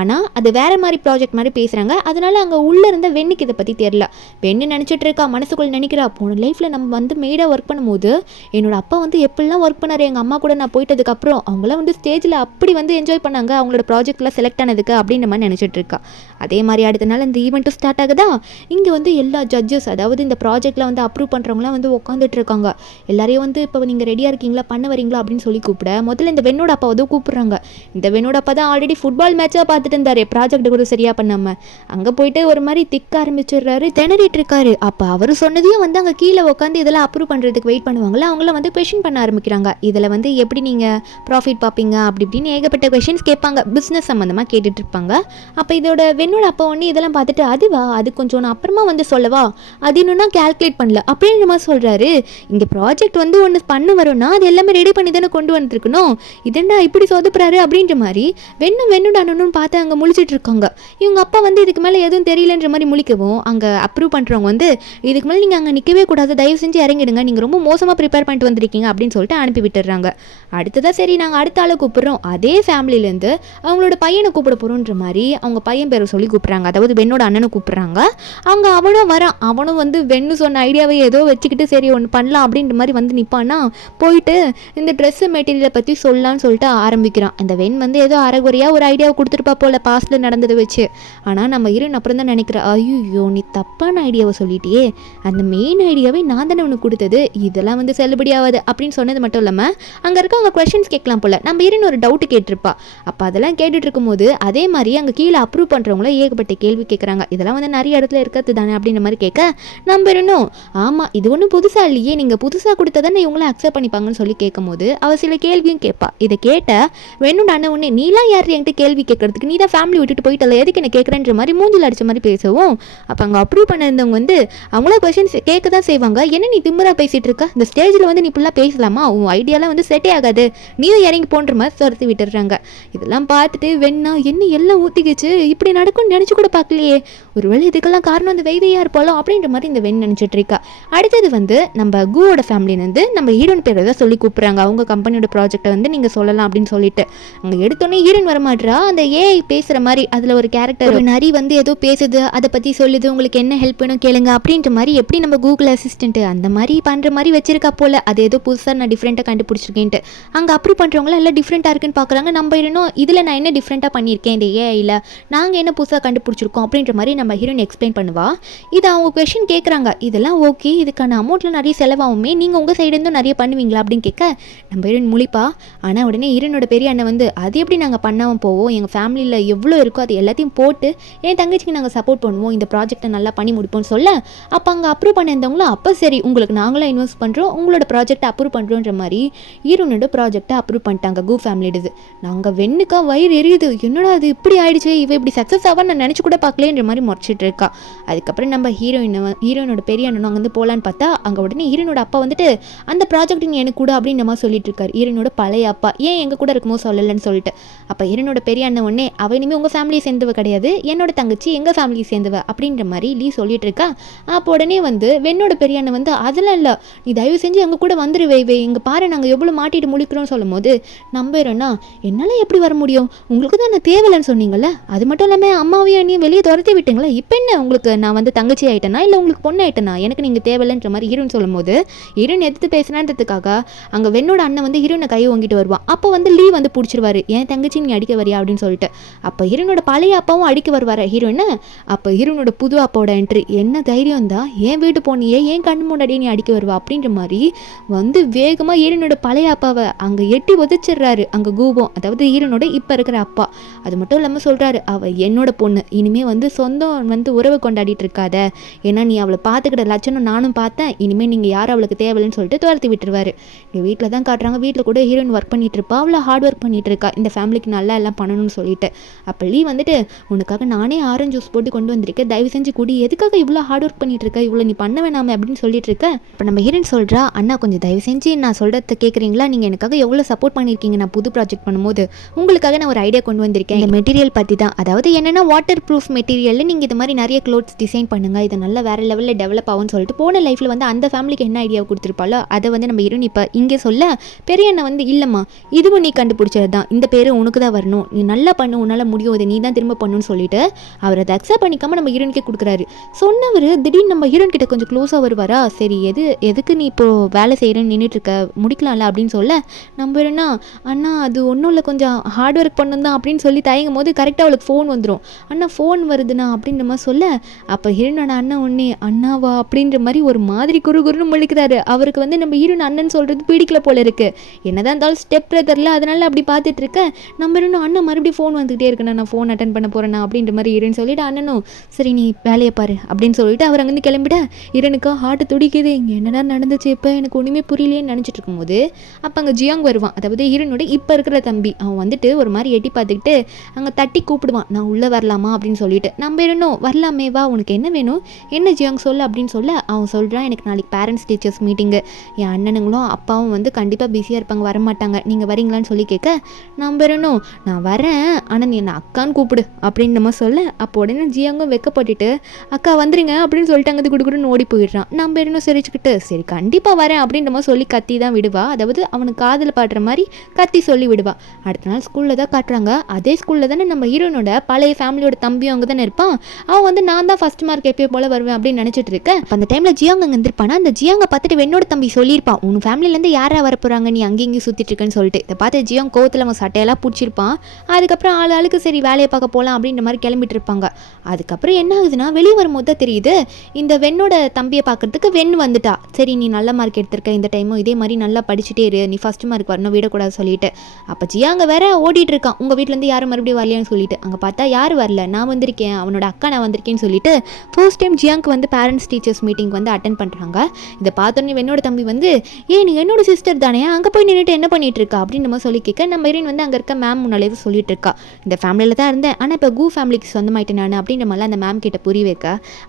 ஆனால் அது வேறு மாதிரி ப்ராஜெக்ட் மாதிரி பேசுகிறாங்க. அதனால அங்கே உள்ளே இருந்த வெண்ணுக்கு இதை பற்றி தெரியல. வெண்ணு நினச்சிட்டு இருக்கா, மனசுக்குள்ளே நினைக்கிறா போன லைஃப்பில் நம்ம வந்து மெய்டாக ஒர்க் பண்ணும்போது என்னோட அப்பா வந்து எப்படிலாம் ஒர்க் பண்ணார், எங்கள் அம்மா கூட நான் போயிட்டதுக்கப்புறம் அவங்களாம் வந்து ஸ்டேஜில் அப்படி வந்து என்ஜாய் பண்ணாங்க அவங்களோட ப்ராஜெக்டில் செலக்ட் ஆனதுக்கு அப்படின்ற மாதிரி நினச்சிட்டு இருக்கா. அதே மாதிரி அடுத்த நாள் இந்த ஈவெண்ட்டும் ஸ்டார்ட் ஆகுதா. இங்கே வந்து எல்லா ஜட்ஜஸ் அதாவது இந்த ப்ராஜெக்டில் வந்து அப்ரூவ் பண்ணுறவங்களாம் வந்து உட்காந்துட்டு இருக்காங்க. எல்லாரையும் வந்து இப்போ நீங்கள் ரெடியாக இருக்கீங்களா பண்ண வரீங்களா அப்படின்னு சொல்லி கூப்பிட முதல்ல இந்த வெண்ணோட அப்பா வந்து கூப்பிட்றாங்க. இந்த வெண்ணோட அப்பா தான் ஆல்ரெடி ஃபுட்பால் மேட்சாக பார்த்துட்டு இருந்தார் ப்ராஜெக்ட் கூட சரியாக பண்ணாமல். அங்கே போயிட்டு ஒரு ஒரு மாதிரி திக்க ஆரம்பிச்சிடுறாரு, திணறிட்டு இருக்காரு. அப்போ அவர் சொன்னதையும் வந்து அங்கே கீழே உட்காந்து இதெல்லாம் அப்ரூவ் பண்ணுறதுக்கு வெயிட் பண்ணுவாங்களா, அவங்கள வந்து கொஷின் பண்ண ஆரம்பிக்கிறாங்க. இதில் வந்து எப்படி நீங்கள் ப்ராஃபிட் பார்ப்பீங்க அப்படி இப்படின்னு ஏகப்பட்ட கொஷின்ஸ் கேட்பாங்க, பிஸ்னஸ் சம்மந்தமாக கேட்டுட்டு இருப்பாங்க. அப்போ இதோட வெண்ணோட அப்பா ஒன்று இதெல்லாம் பார்த்துட்டு அதுவா அது கொஞ்சம் நான் அப்புறமா வந்து சொல்லவா, அது இன்னும் நான் கேல்குலேட் பண்ணல அப்படின்ற மாதிரி சொல்கிறாரு. இங்கே ப்ராஜெக்ட் வந்து ஒன்று பண்ண வரும்னா அது எல்லாமே ரெடி பண்ணி தானே கொண்டு வந்துருக்கணும், இதெண்டா இப்படி சொதப்புறாரு அப்படின்ற மாதிரி வெண்ணோட அண்ணனும் பார்த்து அங்கே முழிச்சிட்டு இருக்காங்க. இவங்க அப்பா வந்து இதுக்கு மேலே எதுவும் தெரியலன்ற மாதிரி முழிக்கவும் அங்கே அப்ரூவ் பண்ணுறவங்க வந்து இதுக்கு மேலே நீங்கள் அங்கே நிற்கவே கூடாது, தயவு செஞ்சு இறங்கிடுங்க, நீங்கள் ரொம்ப மோசமாக ப்ரிப்பேர் பண்ணிட்டு வந்திருக்கீங்க அப்படின்னு சொல்லிட்டு அனுப்பி விட்டுடுறாங்க. அடுத்ததாக சரி நாங்கள் அடுத்த ஆளை கூப்பிட்றோம், அதே ஃபேமிலியிலேருந்து அவங்களோட பையனை கூப்பிட போகிறோன்ற மாதிரி அவங்க பையன் பேரை சொல்லி கூப்பிட்றாங்க, அதாவது வெண்ணோட அண்ணனை கூப்பிட்றாங்க. அவங்க அவனும் வரான், அவனும் வந்து வெண்ணு சொன்ன ஐடியாவை ஏதோ வச்சுக்கிட்டு சரி ஒன்று பண்ணலாம் அப்படின்ற மாதிரி வந்து நிற்பான்னா போயிட்டு இந்த ட்ரெஸ்ஸு மெட்டீரியலை பற்றி சொல்லலான்னு சொல்லிட்டு ஆரம்பிக்கிறான். இந்த வெண் வந்து ஏதோ அரைகுறையாக ஒரு ஐடியாவை கொடுத்துருப்பா போல் பாஸ்டில் நடந்ததை வச்சு. ஆனால் நம்ம இருன்னு அப்புறம் தான் நினைக்கிறேன், ஐயோ நீ தப்பான ஐடியாவை சொல்லிட்டியே, அந்த மெயின் ஐடியாவே நான் தானே உனக்கு கொடுத்தது, இதெல்லாம் வந்து செல்லுபடி ஆகாது அப்படின்னு சொன்னது மட்டும் இல்லாமல் அங்கே இருக்க அவங்க கொஷின்ஸ் கேட்கலாம் போல், நம்ம இருன்னு ஒரு டவுட்டு கேட்டிருப்பா. அப்போ அதெல்லாம் கேட்டுட்டு இருக்கும்போது அதே மாதிரி அங்கே கீழே அப்ரூவ் பண்ணுறவங்கள ஏகப்பட்ட கேள்வி கேட்குறாங்க, இதெல்லாம் வந்து நிறைய இடத்துல இருக்கிறது தானே அப்படின்ற மாதிரி கேட்க நம்ம இருந்தும் ஆமாம் இது ஒன்றும் புதுசாக இல்லையே, நீங்கள் புதுசாக கொடுத்ததானே இவங்களும் அக்செப்ட் பண்ணிப்பாங்கன்னு சொல்லி கேட்கும் போது அவள் சில கேள்வியும் கேட்பா. இதை கேட்ட வேணும்னு அண்ணன் உடனே நீலாம் யார் என்கிட்ட கேள்வி கேட்கறதுக்கு, நீ தான் ஃபேமிலி விட்டுட்டு போயிட்டல, எதுக்கு என்ன கேட்குறேன்ற மாதிரி மூஞ்சில் அடிச்ச மாதிரி பேசவும் அப்போ அங்கே அப்ரூவ் பண்ணிருந்தவங்க வந்து அவங்கள கொஷின்ஸ் கேட்க தான் செய்வாங்க, என்ன நீ திமிரா பேசிட்டு இருக்க, இந்த ஸ்டேஜில் வந்து நீ இப்படிலாம் பேசலாமா, உன் ஐடியாலாம் வந்து செட்டே ஆகாது, நீயும் இறங்கி போன்ற மாதிரி துரத்தி விட்டுடுறாங்க. இதெல்லாம் பார்த்துட்டு வெண்ணா என்ன எல்லாம் ஊற்றிக்கிச்சு, இப்படி நடக்கும்னு நினச்சி கூட பார்க்கலையே, ஒருவேளை இதுக்கெல்லாம் காரணம் அந்த வைவையாக இருப்பாளோ அப்படின்ற மாதிரி இந்த வெண் நினச்சிட்டு இருக்கா. அடுத்தது வந்து நம்ம கூவோட ஃபேமிலியிலேருந்து நம்ம ஹீரோயின் பேரை தான் சொல்லி கூப்பிட்றாங்க, அவங்க கம்பெனியோட ப்ராஜெக்டை வந்து நீங்கள் சொல்லலாம் அப்படின்னு சொல்லிட்டு. அங்கே எடுத்தோன்னே ஹீரோயின் வரமாட்றா, அந்த ஏஐ பேசுகிற மாதிரி அதில் ஒரு கேரக்டர் ஒரு நரி வந்து ஏதோ பேசுது, அதை பற்றி சொல்லுது, உங்களுக்கு என்ன ஹெல்ப் வேணும் கேளுங்க அப்படின்ற மாதிரி எப்படி நம்ம கூகுள் அசிஸ்டன்ட்டு அந்த மாதிரி பண்ணுற மாதிரி வச்சிருக்கா போல். அது ஏதோ புதுசாக நான் டிஃப்ரெண்ட்டாக கண்டுபிடிச்சிருக்கேன்ட்டு அங்கே அப்ரூவ் பண்ணுறவங்களாம் எல்லாம் டிஃப்ரெண்ட்டாக இருக்குன்னு பார்க்குறாங்க. நம்ம இன்னும் இதில் நான் என்ன டிஃப்ரெண்ட்டாக பண்ணியிருக்கேன் இந்த ஏஐயில், நாங்கள் என்ன புதுசாக கண்டுபிடிச்சிருக்கோம் அப்படின்ற மாதிரி நம்ம ஹீரோயின் எக்ஸ்பிளைன் பண்ணுவா. இது அவங்க கொஷின் கேட்குறாங்க, இதெல்லாம் ஓகே, இதுக்கான அமௌண்ட்டில் நிறைய செலவாகுமே, நீங்கள் உங்கள் சைடு நிறைய பண்ணுவீங்களா அப்படின்னு கேட்க நம்ம ஹீரோயின் முழிப்பா. ஆனால் உடனே ஹீரோனோட பெரிய அண்ணன் வந்து அது எப்படி நாங்கள் பண்ணாமல் போவோம், எங்கள் ஃபேமிலியில் எவ்வளோ இருக்கோ அது எல்லாத்தையும் போட்டு என் தங்கச்சிக்கு நாங்கள் சப்போர்ட் பண்ணுவோம், இந்த ப்ராஜெக்டை நல்லா பண்ணி முடிப்போம்னு சொல்ல அப்போ அங்கே அப்ரூவ் பண்ணியிருந்தவங்களும் அப்போ சரி உங்களுக்கு நாங்களும் இன்வெஸ்ட் பண்ணுறோம், உங்களோட ப்ராஜெக்டை அப்ரூவ் பண்ணுறோன்ற மாதிரி ஹீரோனோட ப்ராஜெக்டை அப்ரூவ் பண்ணிட்டாங்க கூ ஃபேமிலிடுது. நாங்கள் வெண்ணுக்கா வயிறு எரியுது, என்னடா அது இப்படி ஆயிடுச்சு, இவ இப்படி சக்ஸஸ் ஆவா நான் நினச்சி கூட பார்க்கலேன்ற மாதிரி முறைச்சிட்டு இருக்கா. அதுக்கப்புறம் நம்ம ஹீரோயினோட பெரிய அண்ணனும் அங்கே வந்து போகலான்னு பார்த்தா அங்கே உடனே ஹீரோனோட அப்பா வந்துட்டு அந்த ப்ராஜெக்ட் நீ எனக்கு கூட அப்படின்ற மாதிரி சொல்லிட்டு இருக்காரு. ஹீரோனோட பழைய அப்பா ஏன் எங்கள் கூட இருக்குமோ சொல்லலைன்னு சொல்லிட்டு. அப்போ ஹீரோனோட பெரிய அண்ணன் உடனே அவ இனிமேல் உங்கள் ஃபேமிலியை சேர்ந்தவ கிடையாது, என்னோட தங்கச்சி எங்கள் ஃபேமிலியை சேர்ந்தவ அப்படின்ற மாதிரி லீ சொல்லிட்டு இருக்கா. அப்போ உடனே வந்து வெண்ணோட பெரிய அண்ணன் வந்து அதெல்லாம் இல்லை, நீ தயவு செஞ்சு எங்கள் கூட வந்துருவே, இங்கே பாரு நாங்கள் எவ்வளோ மாட்டிட்டு முழிக்கிறோம்னு சொல்லும் போது நம்புறோன்னா என்னால் எப்படி வர முடியும், உங்களுக்கு தான் நான் தேவையில்லைன்னு சொன்னீங்கல்ல, அது மட்டும் இல்லாமல் அம்மாவையும் நீ வெளியே துரத்தி விட்டீங்களா, இப்போ என்ன உங்களுக்கு நான் வந்து தங்கச்சி ஆகிட்டேனா இல்லை உங்களுக்கு பொண்ணு ஆகிட்டேனா, எனக்கு நீங்கள் தேவையில்லைன்ற மாதிரி ஹீரோன்னு சொல்லும் போது ஹீரோன் எதிர்த்து பேசுனான்றதுக்காக அங்கே வெண்ணோட அண்ணன் வந்து ஹீரோனை கையை வாங்கிட்டு வருவான். அப்போ வந்து லீ வந்து பிடிச்சிருவாரு, ஏன் தங்கச்சி நீ அடிக்க வரியா அப்படின்னு சொல்லிட்டு. அப்போ ஹீரோனோட பழைய அப்பாவும் அடிக்க வருவார் ஹீரோயினை. அப்போ ஹீரோனோட புது அப்பாவோட என்ட்ரி, என்ன தைரியம் தான் ஏன் வீட்டு போனியே, ஏன் கண்ணு முன்னாடியே நீ அடிக்க வருவா அப்படின்ற மாதிரி வந்து வேகமாக ஹீரோனோட பழைய அப்பாவை அங்கே எட்டி உதச்சிடுறாரு அங்கே கூபம், அதாவது ஹீரோனோட இப்போ இருக்கிற அப்பா. அது மட்டும் இல்லாமல் சொல்கிறாரு, அவள் என்னோட பொண்ணு, இனிமேல் வந்து சொந்தம் வந்து உறவை கொண்டாடிட்டு இருக்காத, ஏன்னா நீ அவளை பார்த்துக்கிட்ட லட்சணம் நானும் பார்த்தேன், இனிமேல் நீங்கள் யாரும் அவளுக்கு தேவையில்லைன்னு சொல்லிட்டு துரத்தி விட்டுருவாரு. இங்கே வீட்டில் தான் காட்டுறாங்க, வீட்டில் கூட ஹீரோயின் ஒர்க் பண்ணிட்டு இருப்பா, அவ்வளோ ஹார்ட் ஒர்க் பண்ணிட்டு இருக்கா இந்த ஃபேமிலிக்கு நல்லா எல்லாம் பண்ணணும்னு சொல்லிட்டு. அப்போ லீ வந்துட்டு உனக்காக நானே ஆரஞ்சு ஜூஸ் போட்டு கொண்டு வந்திருக்கேன், தயவு செஞ்சு குடி, எதுக்காக இவ்வளோ ஹார்ட் ஒர்க் பண்ணிட்டு இருக்க, இவ்வளோ நீ பண்ண வேணாமே அப்படின்னு சொல்லிட்டு இருக்க. இப்போ நம்ம ஹீரோயின் சொல்கிறா, அண்ணா கொஞ்சம் தயவு செஞ்சு நான் சொல்கிறத கேட்குறீங்களா, நீங்கள் எனக்காக எவ்வளோ சப்போர்ட் பண்ணியிருக்கீங்க, நான் புது ப்ராஜெக்ட் பண்ணும்போது உங்களுக்காக நான் ஒரு ஐடியா கொண்டு வந்திருக்கேன், இந்த மெட்டீரியல் பற்றி தான், அதாவது என்னென்னா வாட்டர் ப்ரூஃப் மெட்டீரியலில் நீங்கள் இது மாதிரி நிறைய க்ளோத்ஸ் டிசைன் பண்ணுங்கள், இது நல்லா வேறு லெவலில் டெவலப் ஆகும்னு சொல்லிட்டு போன லைஃப்பில் வந்து அந்த ஃபேமிலிக்கு என்ன ஐடியா கொடுத்துருப்பாலோ அதை வந்து நம்ம ஹீரோயின் இப்போ இங்கே சொல்ல பெரிய அண்ணன் வந்து இல்லைம்மா இதுவும் நீ கண்டுபிடிச்சது தான், இந்த பேர் உனக்கு தான் வரணும், நீ நல்லா பண்ணு, உன்னால் முடியும், இதை நீ தான் திரும்ப பண்ணுன்னு சொல்லிட்டு அவர் அதை அக்செப்ட் பண்ணிக்காமல் நம்ம ஹீரோனுக்கே கொடுக்குறாரு. சொன்னவர் திடீர்னு நம்ம ஹீரோன் கிட்ட கொஞ்சம் க்ளோஸாக வருவாரா, சரி எதுக்கு நீ இப்போ வேலை செய்கிறேன்னு நின்றுட்டு இருக்க, முடிக்கலாம்ல அப்படின்னு சொல்ல நம்ம என்ன அண்ணா அது ஒன்றும் இல்லை கொஞ்சம் ஹார்ட் ஒர்க் பண்ணணும் தான் அப்படின்னு சொல்லி தயங்கும் போது கரெக்டாக அவளுக்கு ஃபோன் வந்துடும், அண்ணா ஃபோன் வருதுண்ணா அப்படின்ற மாதிரி சொல்ல அப்போ ஹீரோனோட அண்ணன் ஒன்னே அண்ணாவா அப்படின்ற மாதிரி ஒரு மாதிரி குறுகுறுன்னு முழிக்கிறாரு. அவருக்கு வந்து நம்ம ஹீரோன் அண்ணன் சொல்கிறது பிடிக்கல போல இருக்கு, என்னதான் இருந்தாலும் ஸ்டெப் பிரதரில் அதனால அப்படி பார்த்துட்டு இருக்க நம்ம இன்னும் அண்ணன் மறுபடியும் ஃபோன் வந்துகிட்டே இருக்குண்ணா, நான் ஃபோன் அட்டன் பண்ண போகிறேண்ணா அப்படின்ற மாதிரி ஹீரோயின் சொல்லிட்டு அண்ணன் அண்ணனும் சரி நீ வேலையை பாரு அப்படின்னு சொல்லிட்டு அவர் அங்கேருந்து கிளம்பிட இரனுக்கா ஹார்ட் துடிக்குது, இங்கே என்னடா நடந்துச்சு இப்போ எனக்கு ஒன்றுமே புரியலையேன்னு நினச்சிட்டு இருக்கும்போது அப்போ அங்கே ஜியாங் வருவான். அதாவது இரனோட இப்போ இருக்கிற தம்பி. அவன் வந்துட்டு ஒரு மாதிரி எட்டி பார்த்துக்கிட்டு அங்கே தட்டி கூப்பிடுவான், நான் உள்ளே வரலாமா அப்படின்னு சொல்லிட்டு. நம்ம இரணும் வரலாமே வா, உனக்கு என்ன வேணும், என்ன ஜியாங் சொல்லு அப்படின்னு சொல்ல அவன் சொல்கிறான், எனக்கு நாளைக்கு பேரண்ட்ஸ் டீச்சர்ஸ் மீட்டிங்கு, என் அண்ணனுங்களும் அப்பாவும் வந்து கண்டிப்பாக பிஸியாக இருப்பாங்க, வரமாட்டாங்க, நீங்கள் வரீங்களான்னு சொல்லி கேட்க நம்ம இரணும் நான் வரேன் ஆனால் நீ என்ன அக்கான்னு கூப்பிடு அப்படின்னு நம்ம சொல்ல அப்போ உடனே ஜியாங்கும் வெக்கப்பட்டுட்டு அக்கா வந்துருங்க அப்படின்னு சொல்லிட்டு அங்கே குடுக்குடுன்னு ஓடி போயிடுறான். நம்ம இரணும் சிரிச்சுக்கிட்டு சரி கண்டிப்பாக வரேன் அப்படின்னு நம்ம சொல்லி கத்தி தான் விடுவா. அதாவது அவனுக்கு காதில் பாடுற மாதிரி கத்தி சொல்லி விடுவா. அடுத்த நாள் ஸ்கூலில் தான் காட்டுறாங்க. அதே ஸ்கூலில் தானே நம்ம ஹீரோனோட பழைய ஃபேமிலியோட தம்பியும் அங்கே தானே இருப்பான். அவன் வந்து நான் தான் ஃபர்ஸ்ட் மார்க் எப்பயோ போல வருவேன் அப்படின்னு நினச்சிட்டு இருக்கேன். அந்த டைமில் ஜியாங் அங்கே இருந்திருப்பானா. அந்த ஜியாங்கை பார்த்துட்டு வெண்ணோட தம்பி சொல்லியிருப்பான், உன் ஃபேமிலியிலேருந்து யாரா வர போகிறாங்க, நீ அங்கேயும் இங்கேயும் சுற்றிட்டு இருக்கேன்னு சொல்லிட்டு. இதை பார்த்து ஜியாங் கோவத்தில் அவன் சட்டையெல்லாம் பிடிச்சிருப்பான். அதுக்கப்புறம் ஆளுக்கு சரி வேலையை பார்க்க போகலாம் அப்படின்ற மாதிரி கிளம்பிட்டு இருப்பாங்க. அதுக்கப்புறம் என்ன ஆகுதுன்னா வெளியே வரும்போது தான் தெரியுது இந்த வெண்ணோட தம்பியை பார்க்கறதுக்கு வெண் வந்துட்டா. சரி நீ நல்ல மார்க் எடுத்திருக்க, இந்த டைமும் இதே மாதிரி நல்லா படிச்சுட்டே இரு, நீ ஃபர்ஸ்ட் மார்க் வரணும் விடக்கூடாது சொல்லிட்டு. அப்போ ஜியாங்க வேற ஓடிட்டு இருக்கான், உங்கள் வீட்டிலேருந்து யாரும் மறுபடியும் வரலையான்னு சொல்லிட்டு. அங்கே பார்த்தா யார் வரல, நான் வந்திருக்கேன், அவனோட அக்கா நான் வந்திருக்கேன்னு சொல்லிட்டு ஃபர்ஸ்ட் டைம் ஜியாங்க்கு வந்து பேரண்ட்ஸ் டீச்சர்ஸ் மீட்டிங் வந்து அட்டன் பண்ணுறாங்க. இதை பார்த்தோன்னே என்னோட தம்பி வந்து நீ என்னோட சிஸ்டர் தானே, அங்கே போய் நின்றுட்டு என்ன பண்ணிட்டு இருக்கா அப்படின்னு நம்ம சொல்லி கேட்க நம்ம ஹீரோயின் வந்து அங்கே இருக்க மேம் முன்னாலே சொல்லிட்டு இருக்கா, இந்த ஃபேமிலியில் தான் இருந்தேன் ஆனால் இப்போ கூ ஃபேமிலிக்கு சொந்தமாயிட்டேன் நான் அப்படின்ற மாதிரிலாம் அந்த மேம் கிட்ட புரிய வைக்க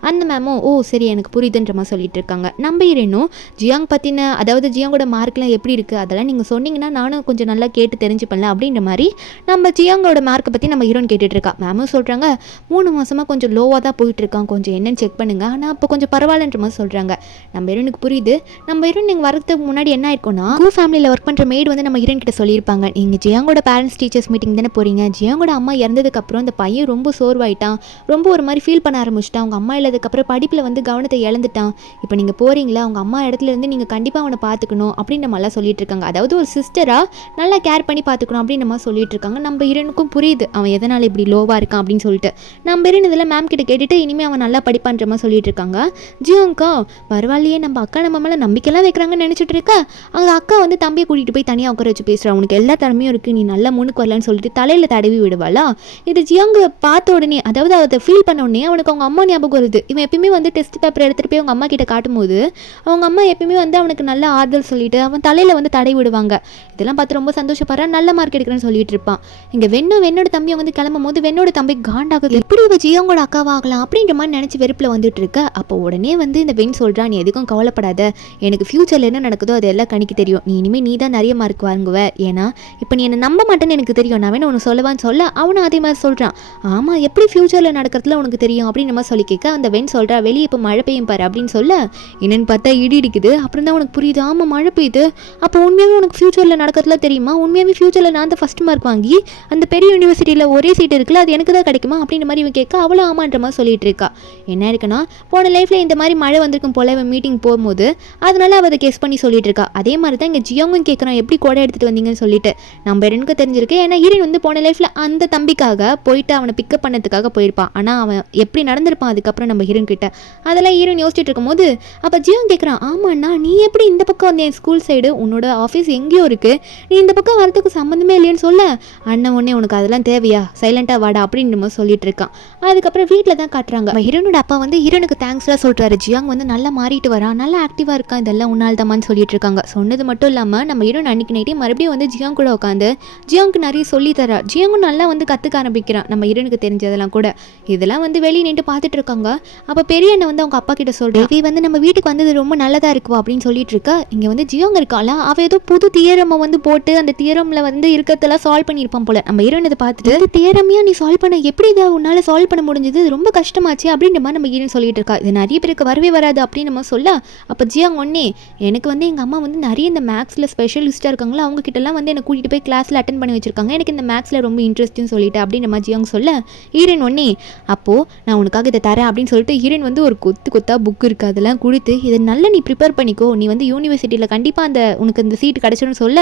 அந்த மேமும் ஓ சரி எனக்கு புரியுதுன்ற மாதிரி சொல்லிட்டு இருக்காங்க. நம்ம ஹீரோயினும் ஜியாங் பற்றின அதாவது ஜியாங்கோட மார்க்லாம் எப்படி இருக்குது அதெல்லாம் நீங்கள் சொன்னீங்கன்னா நானும் கொஞ்சம் நல்லா கேட்டு தெரிஞ்சுப்பேன்ல அப்படின்ற மாதிரி நம்ம ஜியாங்கோட மார்க்கை பற்றி நம்ம ஹீரோயின் கேட்டுட்டு இருக்கா. மேமும் சொல்கிறாங்க 3 மாதமாக கொஞ்சம் லோவாக தான் போயிட்டு இருக்கான், கொஞ்சம் என்னன்னு செக் பண்ணுங்க, ஆனால் இப்போ கொஞ்சம் பரவாயில்லன்ற மாதிரி சொல்கிறாங்க. நம்ம ஹீரோனுக்கு புரியுது. நம்ம ஹீரோயின் நீங்கள் வரதுக்கு முன்னாடி என்ன ஆயிருக்கும்னா கூ ஃபேமிலியில் ஒர்க் பண்ணுற மெய்டு வந்து நம்ம ஹீரோயின் கிட்ட சொல்லியிருப்பாங்க, நீங்கள் ஜியாங்கோட பேரண்ட்ஸ் டீச்சர்ஸ் மீட்டிங் தானே போகிறீங்க, ஜியாங்கோட அம்மா இறந்ததுக்கப்புறம் இந்த பையன் ரொம்ப சோர்வாயிட்டான், ரொம்ப ஒரு மாதிரி ஃபீல் பண்ண ஆரம்பிச்சிட்டான், அவங்க அம்மா இல்லாததுக்கப்புறம் படிப்பில் வந்து கவனத்தை இழந்துட்டான், இப்போ நீங்கள் போகிறீங்களா அவங்க அம்மா இடத்துல இருந்து நீங்கள் கண்டிப்பாக அவனை பார்த்துக்கணும் அப்படின்ற மாதிரிலாம் சொல்லிட்டு இருக்காங்க. அதாவது ஒரு சிஸ்டராக நல்லா கேர் பண்ணி பார்த்துக்கணும் அப்படின்ற மாதிரி சொல்லிட்டு இருக்காங்க. நம்ம ஹீரோனுக்கும் புரியுது அவன் எதனால் இப்படி லோவாக இருக்கான் அப்படின்னு சொல்லிட்டு. நம்ம ஹீரோன் இதில் மேம் கிட்ட கேட்டுட்டு இனிமேல் அவன் நல்லா படிப்பான்ற மாதிரி சொல்லிட்டு இருக்காங்க. ஜியோங்கா பரவாயில்லையே நம்ம அக்கா நம்ம மேலே நம்பிக்கைலாம் வைக்கிறாங்கன்னு நினச்சிட்டு இருக்க. அவங்க அக்கா வந்து தம்பியை கூட்டிகிட்டு போய் தனியாக உட்கார வச்சு பேசுகிறான், உனக்கு எல்லா திறமையும் இருக்குது, நீ நல்லா முன்னுக்கு வரலான்னு சொல்லிட்டு தலையில் தடவி விடுவாளா. இது ஜியோங்க பார்த்த உடனே அதாவது அதை ஃபீல் பண்ண உடனே அவனுக்கு அவங்க அம்மா ஞாபகம் வருது. இவன் எப்பயுமே வந்து டெஸ்ட் பேப்பர் எடுத்துகிட்டு போய் அவங்க அம்மா கிட்ட காட்டும்போது அவங்க அம்மா எப்பயுமே வந்து அவனுக்கு நல்ல ஆறுதல் சொல்லிட்டு அவன் தலையில் வந்து தடை விடுவாங்க. இதெல்லாம் பார்த்து ரொம்ப சந்தோஷப்படுறான், நல்ல மார்க் எடுக்கிறேன்னு சொல்லிட்டு இருப்பான். இங்கே வெண்ணோட தம்பி வந்து கிளம்பும் போது வெண்ணோட தம்பி காண்டாகுது, எப்படி இவ ஜியோங்கோட அக்காவாகலாம் அப்படின்ற மாதிரி நினச்சி வெறுப்பில் வந்துட்டு இருக்க. அப்போ உடனே வந்து இந்த வெண் சொல்கிறான், நீ எதுக்கும் கவலைப்படாத, எனக்கு ஃபியூச்சரில் என்ன நடக்குதோ அது எல்லாம் கணிக்கு தெரியும், நீ இனிமேல் நீ தான் நிறைய மார்க் வாங்குவ, ஏன்னா இப்போ நீ என்னை நம்ப மாட்டேன்னு எனக்கு தெரியும், நான் வேணும் உனக்கு சொல்லவான்னு சொல்ல அவனும் அதே மாதிரி சொல்கிறான், ஆமாம் எப்படி ஃபியூச்சரில் நடக்கிறதுல உனக்கு தெரியும் அப்படின்னு நம்ம சொல்லி கேட்க அந்த வெண் சொல்கிறா, வெளியே இப்போ மழை பெய்யும் பாரு அப்படின்னு சொல்ல என்னென்னு பார்த்தா இடி இடிக்குது. அப்புறம் தான் உனக்கு புரியுது, ஆமாம் மழை பெய்யுது, அப்போ உண்மையாகவே உனக்கு ஃபியூச்சரில் நடக்கிறதுல தெரியுமா, உண்மையாகவே ஃபியூச்சரில் நான் தான் ஃபஸ்ட் மார்க் வாங்கி அந்த பெரிய யூனிவர்சிட்டியில் ஒரே சீட் இருக்குல்ல அது எனக்கு தான் கிடைக்குமா அப்படின்ற மாதிரி இவன் கேட்க அவ்வளோ ஆமான்ற மாதிரி சொல்லிட்டு இருக்கா. என்ன இருக்குன்னா போன லைஃப்பில் இந்த மாதிரி மழை வந்திருக்கும் போல இவன் மீட்டிங் போகும்போது அதனால அவள் அதை கெஸ் பண்ணி சொல்லிட்டு இருக்கா. அதே மாதிரி தான் இங்கே ஜியோங்கும் கேட்குறான், எப்படி கூட எடுத்துகிட்டு வந்தீங்கன்னு சொல்லிட்டு. நம்ம எனக்கு தெரிஞ்சிருக்கு, ஏன்னா ஹீரோயின் வந்து போன லைஃப்பில் அந்த தம்பிக்காக போயிட்டு அவனை பிக்கப் பண்ணதுக்காக போயிருப்பான். ஆனால் அவன் எப்படி நடந்திருப்பான் அதுக்கப்புறம் நம்ம ஹீரோயின் கிட்ட அதெல்லாம் ஹீரோயின் யோசிச்சுட்டு இருக்கும்போது அப்போ ஜியோங் கேட்குறான், ஆமாண்ணா நீ எப்படி இந்த பக்கம் வந்தேன், ஸ்கூல் சைடு உன்னோட ஆஃபீஸ் எங்கேயோ இருக்குது, நீ இந்த பக்கம் வரதுக்கு சம்மந்தமே இல்லைன்னு சொல்ல அண்ணன் உடனே உனக்கு அதெல்லாம் தேவையா, சைலண்டாக வாடா அப்படின்னு நம்ம சொல்லிட்டு இருக்கான். அதுக்கப்புறம் வீட்டில் தான் காட்டுறாங்க. ஹீரோனோட அப்பா வந்து ஹீரோனுக்கு தேங்க்ஸ்லாம் சொல்கிறாரு, ஜியாங் வந்து நல்லா மாறிட்டு வரான், நல்லா ஆக்டிவாக இருக்கான், இதெல்லாம் உன்னால் தான்னு சொல்லிட்டு இருக்காங்க. சொன்னது மட்டும் இல்லாமல் நம்ம ஹீரோன் அன்னைக்கு நைட்டே மறுபடியும் வந்து ஜியாங் கூட உட்காந்து ஜியாங்க்கு நிறைய சொல்லி தரா. ஜியாங்கும் நல்லா வந்து கற்றுக்க ஆரம்பிக்கிறான் நம்ம ஹீரோனுக்கு தெரிஞ்சதெல்லாம் கூட. இதெல்லாம் வந்து வெளியே நின்று பார்த்துட்டு இருக்காங்க. அப்போ பெரிய அண்ணன் வந்து அவங்க அப்பா கிட்ட சொல்கிறேன், இவ வந்து நம்ம வீட்டுக்கு வந்தது ரொம்ப நல்லதாக இருக்குவா அப்படின்னு சொல்லிட்டு இருக்கா. இங்கே வந்து ஜியாங் இருக்கால அவள் ஏதோ புது தியரமை வந்து போட்டு அந்த தியரமில் வந்து இருக்கிறதெல்லாம் சால்வ் பண்ணியிருப்பான் போல. நம்ம ஹீரோன் இதை பார்த்துட்டு இந்த தியரமையாக நீ சால்வ் பண்ண எப்படி இதை உன்னால் சால்வ் பண்ண முடிஞ்சது, இது ரொம்ப கஷ்டமாச்சு அப்படின்ற மாதிரி நம்ம ஹீரோன் சொல்லிட்டு இருக்கா. இது நிறைய பேருக்கு வரவே வராது அப்படின்னு நம்ம சொல்ல அப்போ ஜியாங் ஒன்னே எனக்கு வந்து எங்கள் அம்மா வந்து நிறைய இந்த மேக்ஸில் ஸ்பெஷலிஸ்ட்டாக இருக்காங்களா, அவங்க கிட்டலாம் வந்து என்னை கூட்டிகிட்டு போய் கிளாஸில் அட்டன் பண்ணி வச்சிருக்காங்க, எனக்கு இந்த மேக்ஸில் ரொம்ப இன்ட்ரெஸ்ட்னு சொல்லிட்டு அப்படின்னு நம்ம ஜியாங் சொல்ல ஹீரோன் ஒன்னே அப்போது நான் உனக்காக இதை தரேன் அப்படின்னு சொல்லிட்டு ஹீரோன் வந்து ஒரு கொத்தா புக் இருக்குது அதெல்லாம் கொடுத்து இதை நல்லா நீ ப்ரிப்பேர் பண்ணிக்கோ, நீ வந்து யூனிவர்சிட்டியில் கண்டிப்பாக அந்த உனக்கு இந்த சீட் கிடச்சிடும் சொல்ல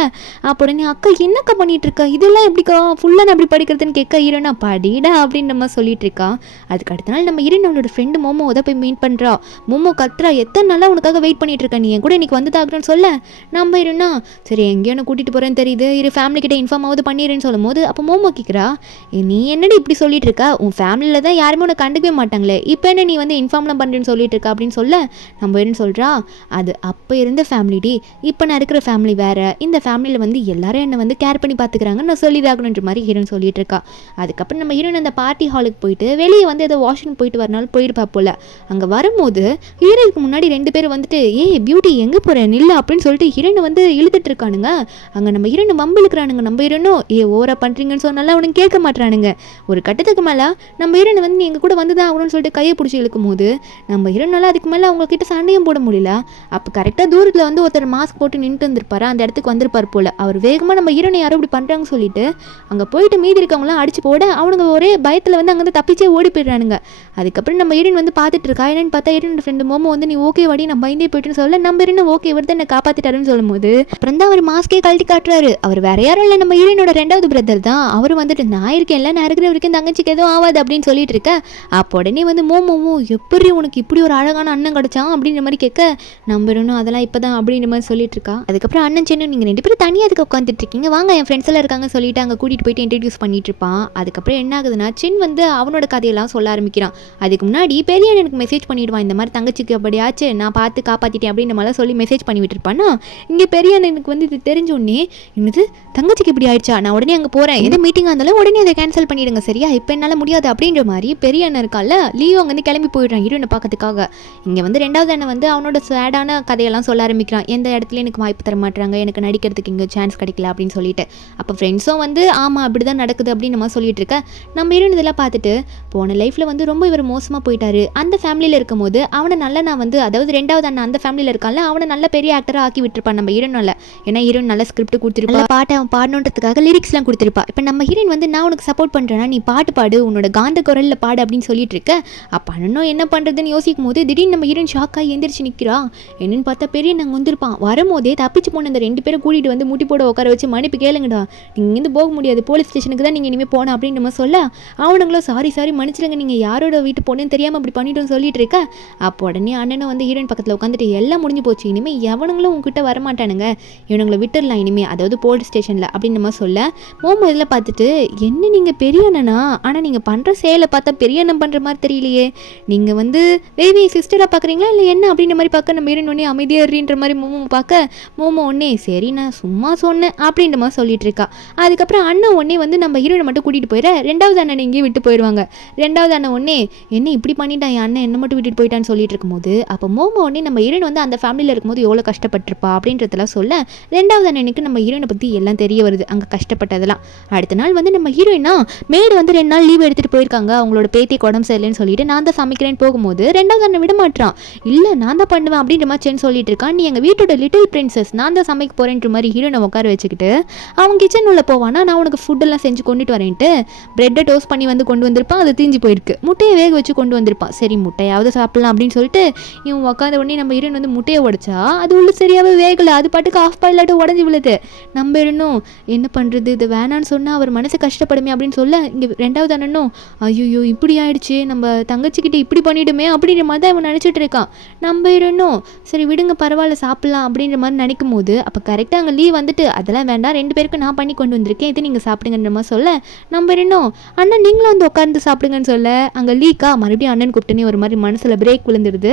அப்போ உடனே அக்கா என்னக்கா பண்ணிட்டு இருக்கா, இதெல்லாம் எப்படிக்கா ஃபுல்லாக நான் அப்படி படிக்கிறதுன்னு கேட்க ஹீரோனா படிடா அப்படின்னு நம்ம சொல்லிட்டு இருக்கா. அதுக்கு அடுத்த நாள் நம்ம ஹீரோன் அவளோட ஃப்ரெண்டு மோமோ அதை போய் மீட் பண்ணுறா. மோமோ கத்துறா, எத்தனை நாளாக உனக்காக வெயிட் பண்ணிட்டு இருக்கா, நீ என் கூட இன்னைக்கு வந்து தாக்குறேன்னு சொல்ல நம்ம ஹீரோனா சரி எங்கேயோ நான் கூட்டிகிட்டு போகிறேன்னு தெரியுது, இரு ஃபேமிலி கிட்ட இன்ஃபார்ம் ஆகுது பண்ணிடுறேன்னு சொல்லும் போது அப்போ மோமோ கேட்குறா, நீ என்னடி இப்படி சொல்லிட்டு இருக்கா, உன் ஃபேமிலியில் ஃபேமிலியில் தான் யாருமே உனக்கு கண்டுக்கவே மாட்டாங்களே, இப்போ என்ன நீ வந்து இன்ஃபார்ம்லாம் பண்ணுறேன்னு சொல்லிட்டு இருக்க அப்படின்னு சொல்ல நம்ம ஹீரோயின் சொல்கிறா, அது அப்போ இருந்த ஃபேமிலிடி, இப்போ நான் இருக்கிற ஃபேமிலி வேறு, இந்த ஃபேமிலியில் வந்து எல்லாரும் என்னை வந்து கேர் பண்ணி பார்த்துக்கிறாங்க, நான் சொல்லிதாகணுன்ற மாதிரி ஹீரோயின் சொல்லிட்டு இருக்கா. அதுக்கப்புறம் நம்ம ஹீரோயின் அந்த பார்ட்டி ஹாலுக்கு போயிட்டு வெளியே வந்து ஏதோ வாஷ்ரூம் போயிட்டு வரனாலும் போயிருப்பா போல். அங்கே வரும்போது ஹீரோயினுக்கு முன்னாடி 2 பேர் வந்துட்டு ஏய் பியூட்டி எங்கே போகிறேன் நில்ல அப்படின்னு சொல்லிட்டு ஹீரோயினை வந்து இழுத்துட்டு இருக்கானுங்க. அங்கே நம்ம ஹீரோயினை வம்பு இழுக்கிறானுங்க. நம்ம ஹீரோனும் ஓவரா பண்ணுறீங்கன்னு சொன்னாலும் அவனுக்கு கேட்க மாட்டானுங்க. ஒரு கட்டத்துக்கு மேலே நம்ம ஹீரோனை வந்து நீ எங்கள் கூட வந்து தான் ஆகணும்னு சொல்லிட்டு கையை பிடிச்சி இழுக்கும் போது நம்ம ஹீரோனால அதுக்கு மேலே அவங்கக்கிட்ட சண்டையும் போட முடியல. அப்போ கரெக்டாக தூரத்தில் வந்து ஒருத்தர் மாஸ்க் போட்டு நின்றுட்டு வந்திருப்பாரு, அந்த இடத்துக்கு வந்திருப்பார் போல். அவர் வேகமாக நம்ம ஹீரோனை யாரும் இப்படி பண்ணுறாங்கன்னு சொல்லிட்டு அங்கே போயிட்டு மீதி இருக்கவங்களாம் அடிச்சு போட அவனுங்க ஒரே பயத்தில் வந்து அங்கேருந்து தப்பிச்சே ஓடி போயிடுறானுங்க. அதுக்கப்புறம் நம்ம ஹீரோயின் வந்து பார்த்துட்டு இருக்கா. என்னன்னு பார்த்தா ஹீரோயின் ஃப்ரெண்டு மோமோ வந்து நீ ஓகே வாடி நான் பயந்தே போயிட்டுன்னு சொல்ல நம்ம ஹீரோயின் ஓகே இவர் தான் என்னை காப்பாற்றிட்டாருன்னு சொல்லும்போது அப்புறம் தான் அவர் மாஸ்கே கழட்டி காட்டுறாரு. அவர் வேற யாரும் இல்லை, நம்ம ஹீரோயினோட 2வது பிரதர் தான். அவர் வந்துட்டு நான் இருக்கேன்ல, நான் இருக்கிற வரைக்கும் தங்கச்சிக்கு எதுவும் ஆகாது அப்படின்னு சொல்லிட்டு இருக்க. அப்போ உடனே வந்து மோமோமோ எப்படி உனக்கு இப்படி ஒரு அழகான அண்ணன் கிடைச்சான் அப்படின்ற மாதிரி கேட்க நம்ம ஹீரோனும் அதெல்லாம் இப்போதான் அப்படின்ற மாதிரி சொல்லிட்டு இருக்கா. அதுக்கப்புறம் அண்ணன் சென்னு நீங்கள் 2 பேரும் தனியாக அதுக்கு உட்காந்துட்டு இருக்கீங்க, வாங்க என் ஃப்ரெண்ட்ஸ் எல்லாம் இருக்காங்க சொல்லிட்டு அங்கே கூட்டிகிட்டு போயிட்டு இன்ட்ரடியூஸ் பண்ணிட்டு இருப்பான். அதுக்கப்புறம் என்ன ஆகுதுன்னா சென் வந்து அவனோட கதையெல்லாம் சொல்ல ஆரம்பிக்கிறான். அதுக்கு முன்னாடி பெரிய எனக்கு மெசேஜ் பண்ணிடுவான், இந்த மாதிரி தங்கச்சிக்கு அப்படியாச்சு நான் பார்த்து காப்பாற்றிட்டேன் அப்படின்ற மாதிரி சொல்லி மெசேஜ் பண்ணி விட்டுருப்பானா. இங்கே பெரிய எனக்கு வந்து இது தெரிஞ்சோடனே என்னது தங்கச்சிக்கு இப்படி ஆயிடுச்சா, நான் உடனே அங்கே போகிறேன், எந்த மீட்டிங்காக இருந்தாலும் உடனே அதை கேன்சல் பண்ணிடுங்க சரியா, இப்போ என்னால் முடியாது அப்படின்ற மாதிரி பெரிய அண்ணன் இருக்கால லீவ் அங்கே வந்து கிளம்பி போயிடுறான் ஹீரோனை பார்க்கறதுக்காக. இங்கே வந்து 2வது அண்ணன் வந்து அவனோட சேடான கதையெல்லாம் சொல்ல ஆரம்பிக்கிறான். எந்த இடத்துல எனக்கு வாய்ப்பு தர மாட்டாங்க, எனக்கு நடிக்கிறதுக்கு இங்கே சான்ஸ் கிடைக்கல அப்படின்னு சொல்லிட்டு. அப்போ ஃப்ரெண்ட்ஸும் வந்து ஆமாம் அப்படி தான் நடக்குது அப்படின்னு நம்ம சொல்லிட்டு இருக்க. நம்ம ஹீரோன் இதெல்லாம் பார்த்துட்டு போன லைஃப்பில் வந்து ரொம்ப இவர் மோசமாக போயிட்டாரு, அந்த ஃபேமிலியில் இருக்கும்போது அவனை நல்லா நான் வந்து அதாவது 2வது அண்ணன் அந்த ஃபேமிலியில் இருக்கான்ல அவனை நல்ல பெரிய ஆக்டராக ஆக்கி விட்டுருப்பான் நம்ம ஹீரோனால. ஏன்னா ஹீரோன் நல்ல ஸ்கிரிப்ட் கொடுத்துருப்பா, பாட்டை அவன் பாடணுன்றதுக்காக லிரிக்ஸ்லாம் கொடுத்துருப்பா. இப்போ நம்ம ஹீரோயின் வந்து நான் உனக்கு சப்போர்ட் பண்ணுறேன்னா நீ பாட்டு பாடு, உன்னோட காந்த குரலில் பாடு அப்படின்னு சொல்லிட்டு இருக்க. அப்போ அண்ணனும் என்ன பண்ணுறதுன்னு யோசிக்கும் போது திடீர்னு நம்ம ஹீரோயின் ஷாக்காக எந்திரிச்சு நிற்கிறா. என்னன்னு பார்த்தா பெரிய நாங்கள் வந்திருப்பான். வரும்போதே தப்பிச்சு போன அந்த 2 பேரை கூட்டிகிட்டு வந்து முட்டி போட உட்கார வச்சு மன்னிப்பு கேளுங்கடா, நீங்கள் இங்கேருந்து போக முடியாது, போலீஸ் ஸ்டேஷனுக்கு தான் நீங்கள் இனிமேல் போனோம் அப்படின்னு நம்ம சொல்ல அவனுங்களும் சாரி மன்னிச்சிடுங்க நீங்கள் யாரோட வீட்டு போனேன்னு தெரியாமல் அப்படி பண்ணிட்டோன்னு சொல்லிட்டு இருக்க. அப்போ உடனே அண்ணனும் வந்து ஹீரோயின் பக்கத்தில் உட்காந்துட்டு எல்லாம் முடிஞ்சு போச்சு, இனிமேல் எவனுங்களும் உங்ககிட்ட வரமாட்டானுங்க, இவனுங்களை விட்டுடலாம் இனிமேல், அதாவது போலீஸ் ஸ்டேஷனில் அப்படின்னு நம்ம சொல்ல மோமோ இதில் பார்த்துட்டு என்ன நீங்கள் பெரிய அண்ணனா, ஆனால் நீங்கள் பண்ணுற செயலை பார்த்தா பெரிய அண்ணன் பண்ணுற மாதிரி தெரியலையே, நீங்கள் வந்து வேவி சிஸ்டராக பார்க்குறீங்களா இல்லை என்ன அப்படின்ற மாதிரி பார்க்க நம்ம ஹீரோயின் ஒன்னே அமைதியாகின்ற மாதிரி மோமோ பார்க்க மோமோ ஒன்னே சரி நான் சும்மா சொன்னேன் அப்படின்ற மாதிரி சொல்லிட்டு இருக்கா. அதுக்கப்புறம் அண்ணன் ஒன்னே வந்து நம்ம ஹீரோயினை மட்டும் கூட்டிகிட்டு போயிட 2வது அண்ணன் இங்கேயே விட்டு போயிடுவாங்க. 2வது அண்ணன் ஒன்னே என்ன இப்படி பண்ணிட்டான் என் அண்ணன் என்ன மட்டும் விட்டுட்டு போயிட்டான்னு சொல்லிட்டு இருக்கும்போது அப்போ மோமோ ஒன்னே நம்ம ஹீரோயின் வந்து அந்த ஃபேமிலியில் இருக்கும்போது எவ்வளோ கஷ்டப்பட்டிருப்பா அப்படின்றதெல்லாம் சொல்ல 2வது அண்ணனுக்கு நம்ம ஹீரோயினை பற்றி எல்லாம் தெரிய வருது அங்கே கஷ்டப்பட்டதெல்லாம். அடுத்த நாள் வந்து நம்ம ஹீரோயினா மேடு வந்து 2 நாள் லீவ் எடுத்துகிட்டு போயிருக்காங்க, அவங்களோட பேத்திக்கு உடம்பு சரியில்லைன்னு சொல்லிட்டு நான் தான் சமைக்கிறேன்னு போகும்போது 2வது அண்ணன் விட மாட்டான். இல்லை நான் தான் பண்ணுவேன் அப்படின்ற மாதிரி சென் சொல்லிட்டு இருக்கான். நீ எங்கள் வீட்டோட லிட்டில் பிரின்சஸ் நான் தான் சமைக்க போகிறேன்ற மாதிரி ஹீரோனை உட்கார வச்சுக்கிட்டு அவன் கிச்சன் உள்ள போவானா நான் உனக்கு ஃபுட்டெல்லாம் செஞ்சு கொண்டுட்டு வரேன்ட்டு பிரெட்டை டோஸ்ட் பண்ணி வந்து கொண்டு வந்திருப்பான், அது தீஞ்சு போயிருக்கு, முட்டையை வேக வச்சு கொண்டு வந்திருப்பான். சரி முட்டையாவது சாப்பிடலாம் அப்படின்னு சொல்லிட்டு இவன் உட்காந்த உடனே நம்ம ஹீரோயின் வந்து முட்டையை உடைச்சா அது உள்ள சரியாகவே வேகலை, அது பாட்டுக்கு ஆஃப் பாயிலாட்டு உடஞ்சி விழுது. நம்ம ஹீரோனும் என்ன பண்ணுறது இது வேணான்னு சொன்னால் அவர் மனசு கஷ்டப்படுமே அப்படின்னு சொல்ல இங்கே 2வது அண்ணனும் ஐயோ இப்படி ஆயிடுச்சு நம்ம தங்கச்சிக்கிட்ட இப்படி பண்ணிவிடுமே அப்படின்ற மாதிரி தான் இவன் நினச்சிட்டு இருக்கான். நம்ம ஹீரோனும் சரி விடுங்க பரவாயில்ல சாப்பிட்லாம் அப்படின்ற மாதிரி நினைக்கும் போது அப்போ கரெக்டாக அங்கே லீவ் வந்துட்டு அதெல்லாம் வேண்டாம் 2 பேருக்கு நான் பண்ணி கொண்டு வந்திருக்கேன் இது நீங்கள் சாப்பிடுங்கன்ற மாதிரி சொல்ல நம்ம ஹீரோனும் அண்ணன் நீங்களும் வந்து உட்காந்து சாப்பிடுங்கன்னு சொல்ல அங்கே லீக்கா மறுபடியும் அண்ணன் கூப்பிட்டுனே ஒரு மாதிரி மனசில் பிரேக் விழுந்துடுது.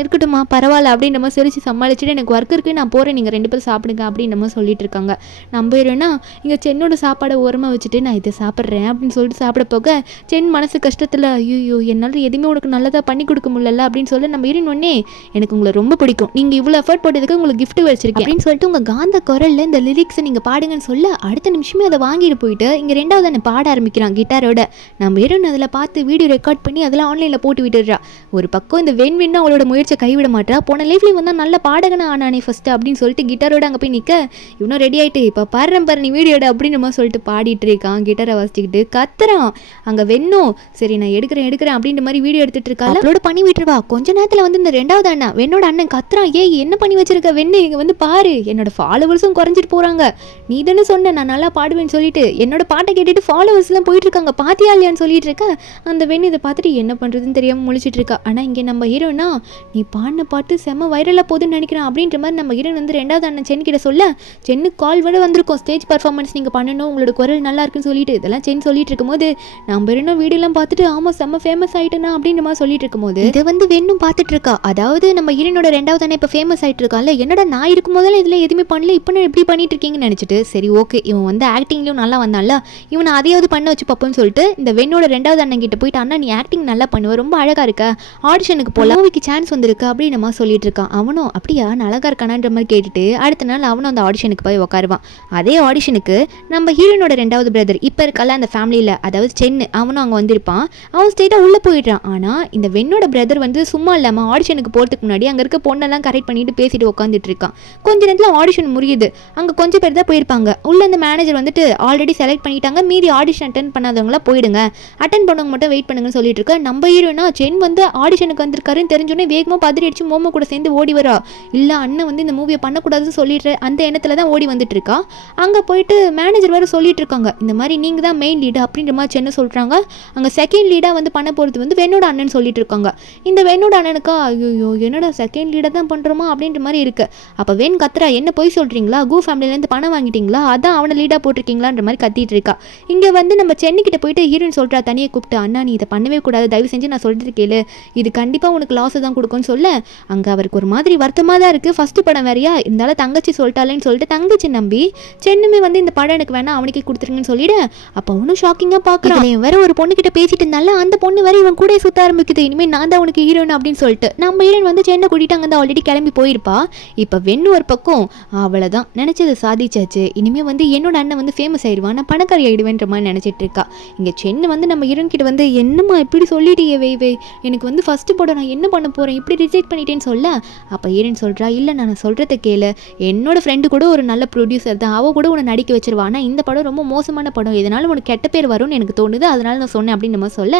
இருக்கட்டும்மா பரவாயில்ல அப்படின்ற மாதிரி சிரிச்சு சமாளிச்சுட்டு எனக்கு ஒர்க் இருக்குது நான் போகிறேன் நீங்கள் 2 பேரும் சாப்பிடுங்க அப்படின்ற மாதிரி சொல்லிட்டு இருக்காங்க. நம்ம ஹீரோனா இங்கே சென்னோட சாப்பாடை ஓரமாக வச்சுட்டு நான் இதை சாப்பிட்றேன் அப்படின்னு சொல்லிட்டு சாப்பிட போக சென் மனசு கஷ்டத்தில் ஐயோ என்னால் எதுவுமே உனக்கு நல்லதாக பண்ணி கொடுக்க முடியல அப்படின்னு சொல்லி நம்ம ஹீரோயின் ஒன்னே எனக்கு உங்களை ரொம்ப பிடிக்கும், நீங்கள் இவ்வளோ எஃபர்ட் போட்டதுக்கு உங்களுக்கு கிஃப்ட் வச்சிருக்கேன் அப்படின்னு சொல்லிட்டு உங்கள் காந்த குரலில் இந்த லிரிக்ஸை நீங்கள் பாடுங்கன்னு சொல்ல அடுத்த நிமிஷமே அதை வாங்கிட்டு போயிட்டு இங்கே 2வது அண்ணன் பாட ஆரம்பிக்கிறான் கிட்டாரோட. நம்ம ஹீரோயின் அதில் பார்த்து வீடியோ ரெக்கார்ட் பண்ணி அதெல்லாம் ஆன்லைனில் போட்டு விட்டுடுறா. ஒரு பக்கம் இந்த வெண்வின்னு அவளோட முயற்சியை கைவிட மாட்டா, போன லைஃப்லேயும் வந்தால் நல்ல பாடகனா ஆனானே ஃபஸ்ட்டு அப்படின்னு சொல்லிட்டு கிட்டாரோட அங்கே போய் நிற்க இவனும் ரெடி ஆகிட்டு இப்போ பாடுறேன் பாரு நீ வீடியோட அப்படின்னு நம்ம சொல்லிட்டு பாடிட்டு இருக்கான் கிட்டாரை வாசிச்சுக்கிட்டு கத்துறான். அங்கே வெண்ணும் சரி நான் எடுக்கிறேன் அப்படின்ற மாதிரி வீடியோ எடுத்துட்டு இருக்கா. அவளோட பண்ணி விட்டுருவா. கொஞ்ச நேரத்தில் வந்து இந்த 2வது அண்ணன் வெண்ணோட அண்ணன் கத்துறான் ஏய் என்ன பண்ணி வச்சிருக்க வெண்ணு இங்கே வந்து பாரு என்னோட ஃபாலோவர்ஸும் குறைஞ்சிட்டு போகிறாங்க, நீ தானே சொன்ன நான் நல்லா பாடுவேன்னு சொல்லிட்டு என்னோட பாட்டை கேட்டுட்டு ஃபாலோவர்ஸ்லாம் போயிட்டு இருக்காங்க பாத்தியா இல்லையான்னு சொல்லிட்டு இருக்க. அந்த வெண்ணு இதை பார்த்துட்டு என்ன பண்ணுறதுன்னு தெரியாமல் முழிச்சிட்டு இருக்கா. ஆனால் இங்கே நம்ம ஹீரோனா நீ பாடின பாட்டு செம்ம வைரலாக போகுதுன்னு நினைக்கிறேன் அப்படின்ற மாதிரி நம்ம ஹீரோன் வந்து 2வது அண்ணன் சென் கிட்ட சொல்ல சென்னுக்கு கால் விட வந்திருக்கோம் ஸ்டேஜ் பர்ஃபார்மன்ஸ் நீங்கள் பண்ணணும் உங்களோட குரல் நல்லா இருக்குன்னு சொல்லிட்டு இதெல்லாம் சென் சொல்லிட்டு இருக்கும்போது நம்ம ஹீரோனும் வீடியோலாம் பார்த்துட்டு ஆமா செம்ம ஃபேமஸ் ஆயிட்டேனா அப்படின்ற மாதிரி சொல்லிட்டு இருக்கும்போது இதை வந்து வெண்ணும் பார்த்துட்டு இருக்கா. அதாவது நம்ம ஹீரோனோட 2வது அண்ணன் இப்போ ஃபேமஸ் ஆயிட்டு இருக்கான்ல, என்னடா நான் இருக்கும் போதெல்லாம் இதில் எதுவுமே பண்ணல, இப்போ நான் எப்படி பண்ணிட்டு இருக்கீங்கன்னு நினச்சிட்டு சரி ஓகே இவன் வந்து ஆக்டிங்லையும் நல்லா வந்தான்ல, இவனை அதையாவது பண்ண வச்சு பார்ப்போம்னு சொல்லிட்டு இந்த வெண்ணோட 2வது அண்ணன் கிட்ட போயிட்டு அண்ணா நீ ஆக்டிங் நல்லா பண்ணுவ, ரொம்ப அழகா இருக்க, ஆடிஷனுக்கு போல மூவிக்கு சான்ஸ் வந்திருக்கு அப்படின்னு நம்ம சொல்லிட்டு இருக்கான். அவனும் அப்படியா நான் அழகா இருக்கானான்ற மாதிரி கேட்டுட்டு அடுத்த நாள் அவனும் அந்த ஆடிஷனுக்கு போய் உட்காருவான். அதே ஆடிஷனுக்கு நம்ம ஹீரோனோட 2வது பிரதர் இப்போ இருக்கல அந்த ஃபேமிலியில், அதாவது சென்னு, அவனும் அங்கே வந்திருப்பான். அவன் ஸ்ட்ரெயிட்டாக உள்ளே போயிடுறான். ஆனால் இந்த வெண்ணோட பிரதர் வந்து சும்மா இல்லாமல் ஆடிஷனுக்கு போகிறதுக்கு முன்னாடி அங்கே இருக்க பொண்ணெல்லாம் கரெக்ட் பண்ணிட்டு பேசிட்டு உட்காந்துட்டு இருக்கான். கொஞ்ச நேரத்தில் ஆடிஷன் முடியுது. அங்கே கொஞ்சம் பேர் தான் போயிருப்பாங்க. உள்ள அந்த மேனேஜர் வந்துட்டு ஆல்ரெடி செலக்ட் பண்ணிட்டாங்க, மீதி ஆடிஷன் அட்டன் பண்ணாதவங்களா போயிடுங்க, அட்டன் பண்ணவங்க மட்டும் வெயிட் பண்ணுங்கன்னு சொல்லிட்டு இருக்க. நம்ம ஹீரோனா சென் வந்து ஆடிஷனுக்கு வந்திருக்காருன்னு தெரிஞ்சோன்னே வேகமாக பதறி அடிச்சு மோமோ கூட சேர்ந்து ஓடி வரா. இல்லை அண்ணன் வந்து இந்த மூவியை பண்ணக்கூடாதுன்னு சொல்லிட்டு அந்த எண்ணத்தில் தான் ஓடி வந்துட்டு இருக்கா. அங்கே போயிட்டு மேனேஜர் வேறு சொல்லிட்டு இருக்காங்க இந்த மாதிரி நீங்கள் தான் மெயின் லீடு அப்படின்ற மாதிரி சென்னை சொல்கிறாங்க. அங்கே செகண்ட் லீடாக வந்து பண்ண போகிறது வந்து வெண்ணோட அண்ணன் சொல்லிட்டு இருக்காங்க. இந்த வெண்ணோட அண்ணனுக்கா ஐயோ என்னடா செகண்ட் லீடாக தான் பண்ணுறோமா அப்படின்ற மாதிரி இருக்குது. அப்போ வெண் கத்துறா, என்ன போய் சொல்கிறீங்களா, கூ ஃபேமிலியிலேருந்து பணம் வாங்கிட்டீங்களா, அதான் அவனை லீடாக போட்டிருக்கீங்களான்ற மாதிரி கத்திட்டு இருக்கா. இங்கே வந்து நம்ம சென்னைக்கிட்ட போயிட்டு ஹீரோயின் சொல்கிறா தனியாக கூப்பிட்டு, அண்ணா நீ இதை பண்ணவே கூடாது, தயவு செஞ்சு நான் சொல்கிறது கேளு, இது கண்டிப்பாக உனக்கு லாஸ் தான் கொடுக்கும்னு சொல்ல அங்கே அவருக்கு ஒரு மாதிரி வருத்தமாக தான் இருக்குது. ஃபஸ்ட்டு படம் வேறையா இருந்தாலும் தங்கச்சி சொல்லிட்டாலேன்னு சொல்லிட்டு தங்கச்சி நம்பி சென்னுமே வந்து இந்த படம் எனக்கு வேணா அவனுக்கே கொடுத்துருங்கன்னு சொல்லிடு. அப்போ அவனும் ஷாக்கிங்காக பார்க்குறான். வேற ஒரு பொண்ணுக்கிட்ட பேசிட்டு இருந்தால அந்த பொண்ணு வேற இவன் கூட சுத்த ஆரம்பிக்குது, இனிமேல் நான் தான் உனக்கு ஹீரோயின் அப்படின்னு சொல்லிட்டு நம்ம ஹீரோயின் வந்து சென்னை கூட்டிட்டு அங்கே ஆல்ரெடி கிளம்பி போயிருப்பா. இப்போ வெண்ணு ஒரு பக்கம் அவ்வளோதான் நினச்சது சாதிச்சாச்சு, இனிமேல் வந்து என்னோட அண்ணன் வந்து ஃபேமஸ் ஆயிடுவான், நான் பணக்காரி ஆயிடுவேன்ற மாதிரி நினச்சிட்டு இருக்கா. இங்கே சென்னை வந்து நம்ம ஹீரோயின் கிட்ட வந்து என்னம்மா இப்படி சொல்லிட்டே வே எனக்கு வந்து ஃபஸ்ட்டு படம் நான் என்ன பண்ண போகிறேன் இப்படி ரிஜெக்ட் பண்ணிட்டேன்னு சொல்ல அப்போ ஹீரோயின் சொல்கிறா இல்லை நான் சொல்கிறத கேளு, என்னோட ஃப்ரெண்டு கூட ஒரு நல்ல ப்ரொடியூசர் தான், அவள் கூட உன்னை நடிக்க வச்சிருவா, ஆனால் இந்த படம் ரொம்ப மோசமான படம், இதனால உனக்கு கெட்ட பேர் வரும்னு எனக்கு தோணுது, அதனால நான் சொன்னேன் அப்படின்னு நம்ம சொல்ல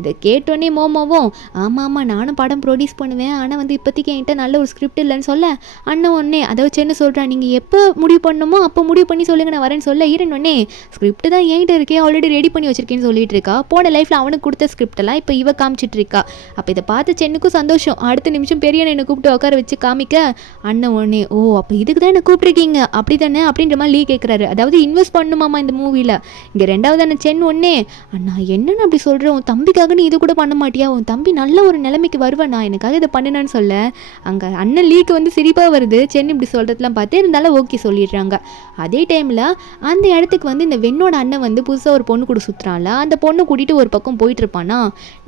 இதை கேட்டோன்னே மோமோவும் ஆமாம் நானும் படம் ப்ரொடியூஸ் பண்ணுவேன், ஆனால் வந்து இப்போதைக்கு என்கிட்ட நல்ல ஒரு ஸ்கிரிப்ட் இல்லைன்னு சொல்ல அண்ணன் ஒன்னே அதை வச்சு என்ன சொல்கிறேன் நீங்கள் எப்போ முடிவு பண்ணணுமோ அப்போ முடிவு பண்ணி சொல்லுங்க நான் வரேன்னு சொல்ல ஹீரோயின் ஒன்னே ஸ்கிரிப்ட் தான் என்கிட்ட இருக்கே ஆல்ரெடி ரெடி பண்ணி வச்சிருக்கேன்னு சொல்லிட்டு இருக்கா. போன லைஃப்பில் அவனுக்கு கொடுத்த ஸ்கிரிப்டெல்லாம் இப்போ இவ காமிச்சிட்டு இருக்கா. அப்போ இதை பார்த்து சென்னுக்கும் சந்தோஷம். அடுத்த நிமிஷம் பெரிய என்னை கூப்பிட்டு உட்கார வச்சு காமிக்க அண்ணன் ஒன்னே ஓ அப்போ இதுக்கு தான் என்ன கூப்பிட்ருக்கீங்க அப்படி தானே அப்படின்ற மாதிரி லீ கேட்குறாரு. அதாவது இன்வெஸ்ட் பண்ணுமாமா இந்த மூவியில். இங்கே 2வது அண்ணன் சென் ஒன்னே அண்ணா என்னன்னு அப்படி சொல்கிறேன், உன் தம்பிக்காக நீ இது கூட பண்ண மாட்டியா, உன் தம்பி நல்ல ஒரு நிலைமைக்கு வருவேன் நான் எனக்காக இதை பண்ணினான்னு சொல்ல அங்கே அண்ணன் லீக்கு வந்து சிரிப்பாக வருது. சென்னை இப்படி சொல்கிறதுலாம் பார்த்து இருந்தாலும் ஓகே சொல்லிடுறாங்க. அதே டைமில் அந்த இடத்துக்கு வந்து இந்த வெண்ணோட அண்ணன் வந்து புதுசாக ஒரு பொண்ணு கூட சுற்றுறான்ல, அந்த பொண்ணு கூட்டிகிட்டு ஒரு பக்கம் போயிட்டு இருப்பானா,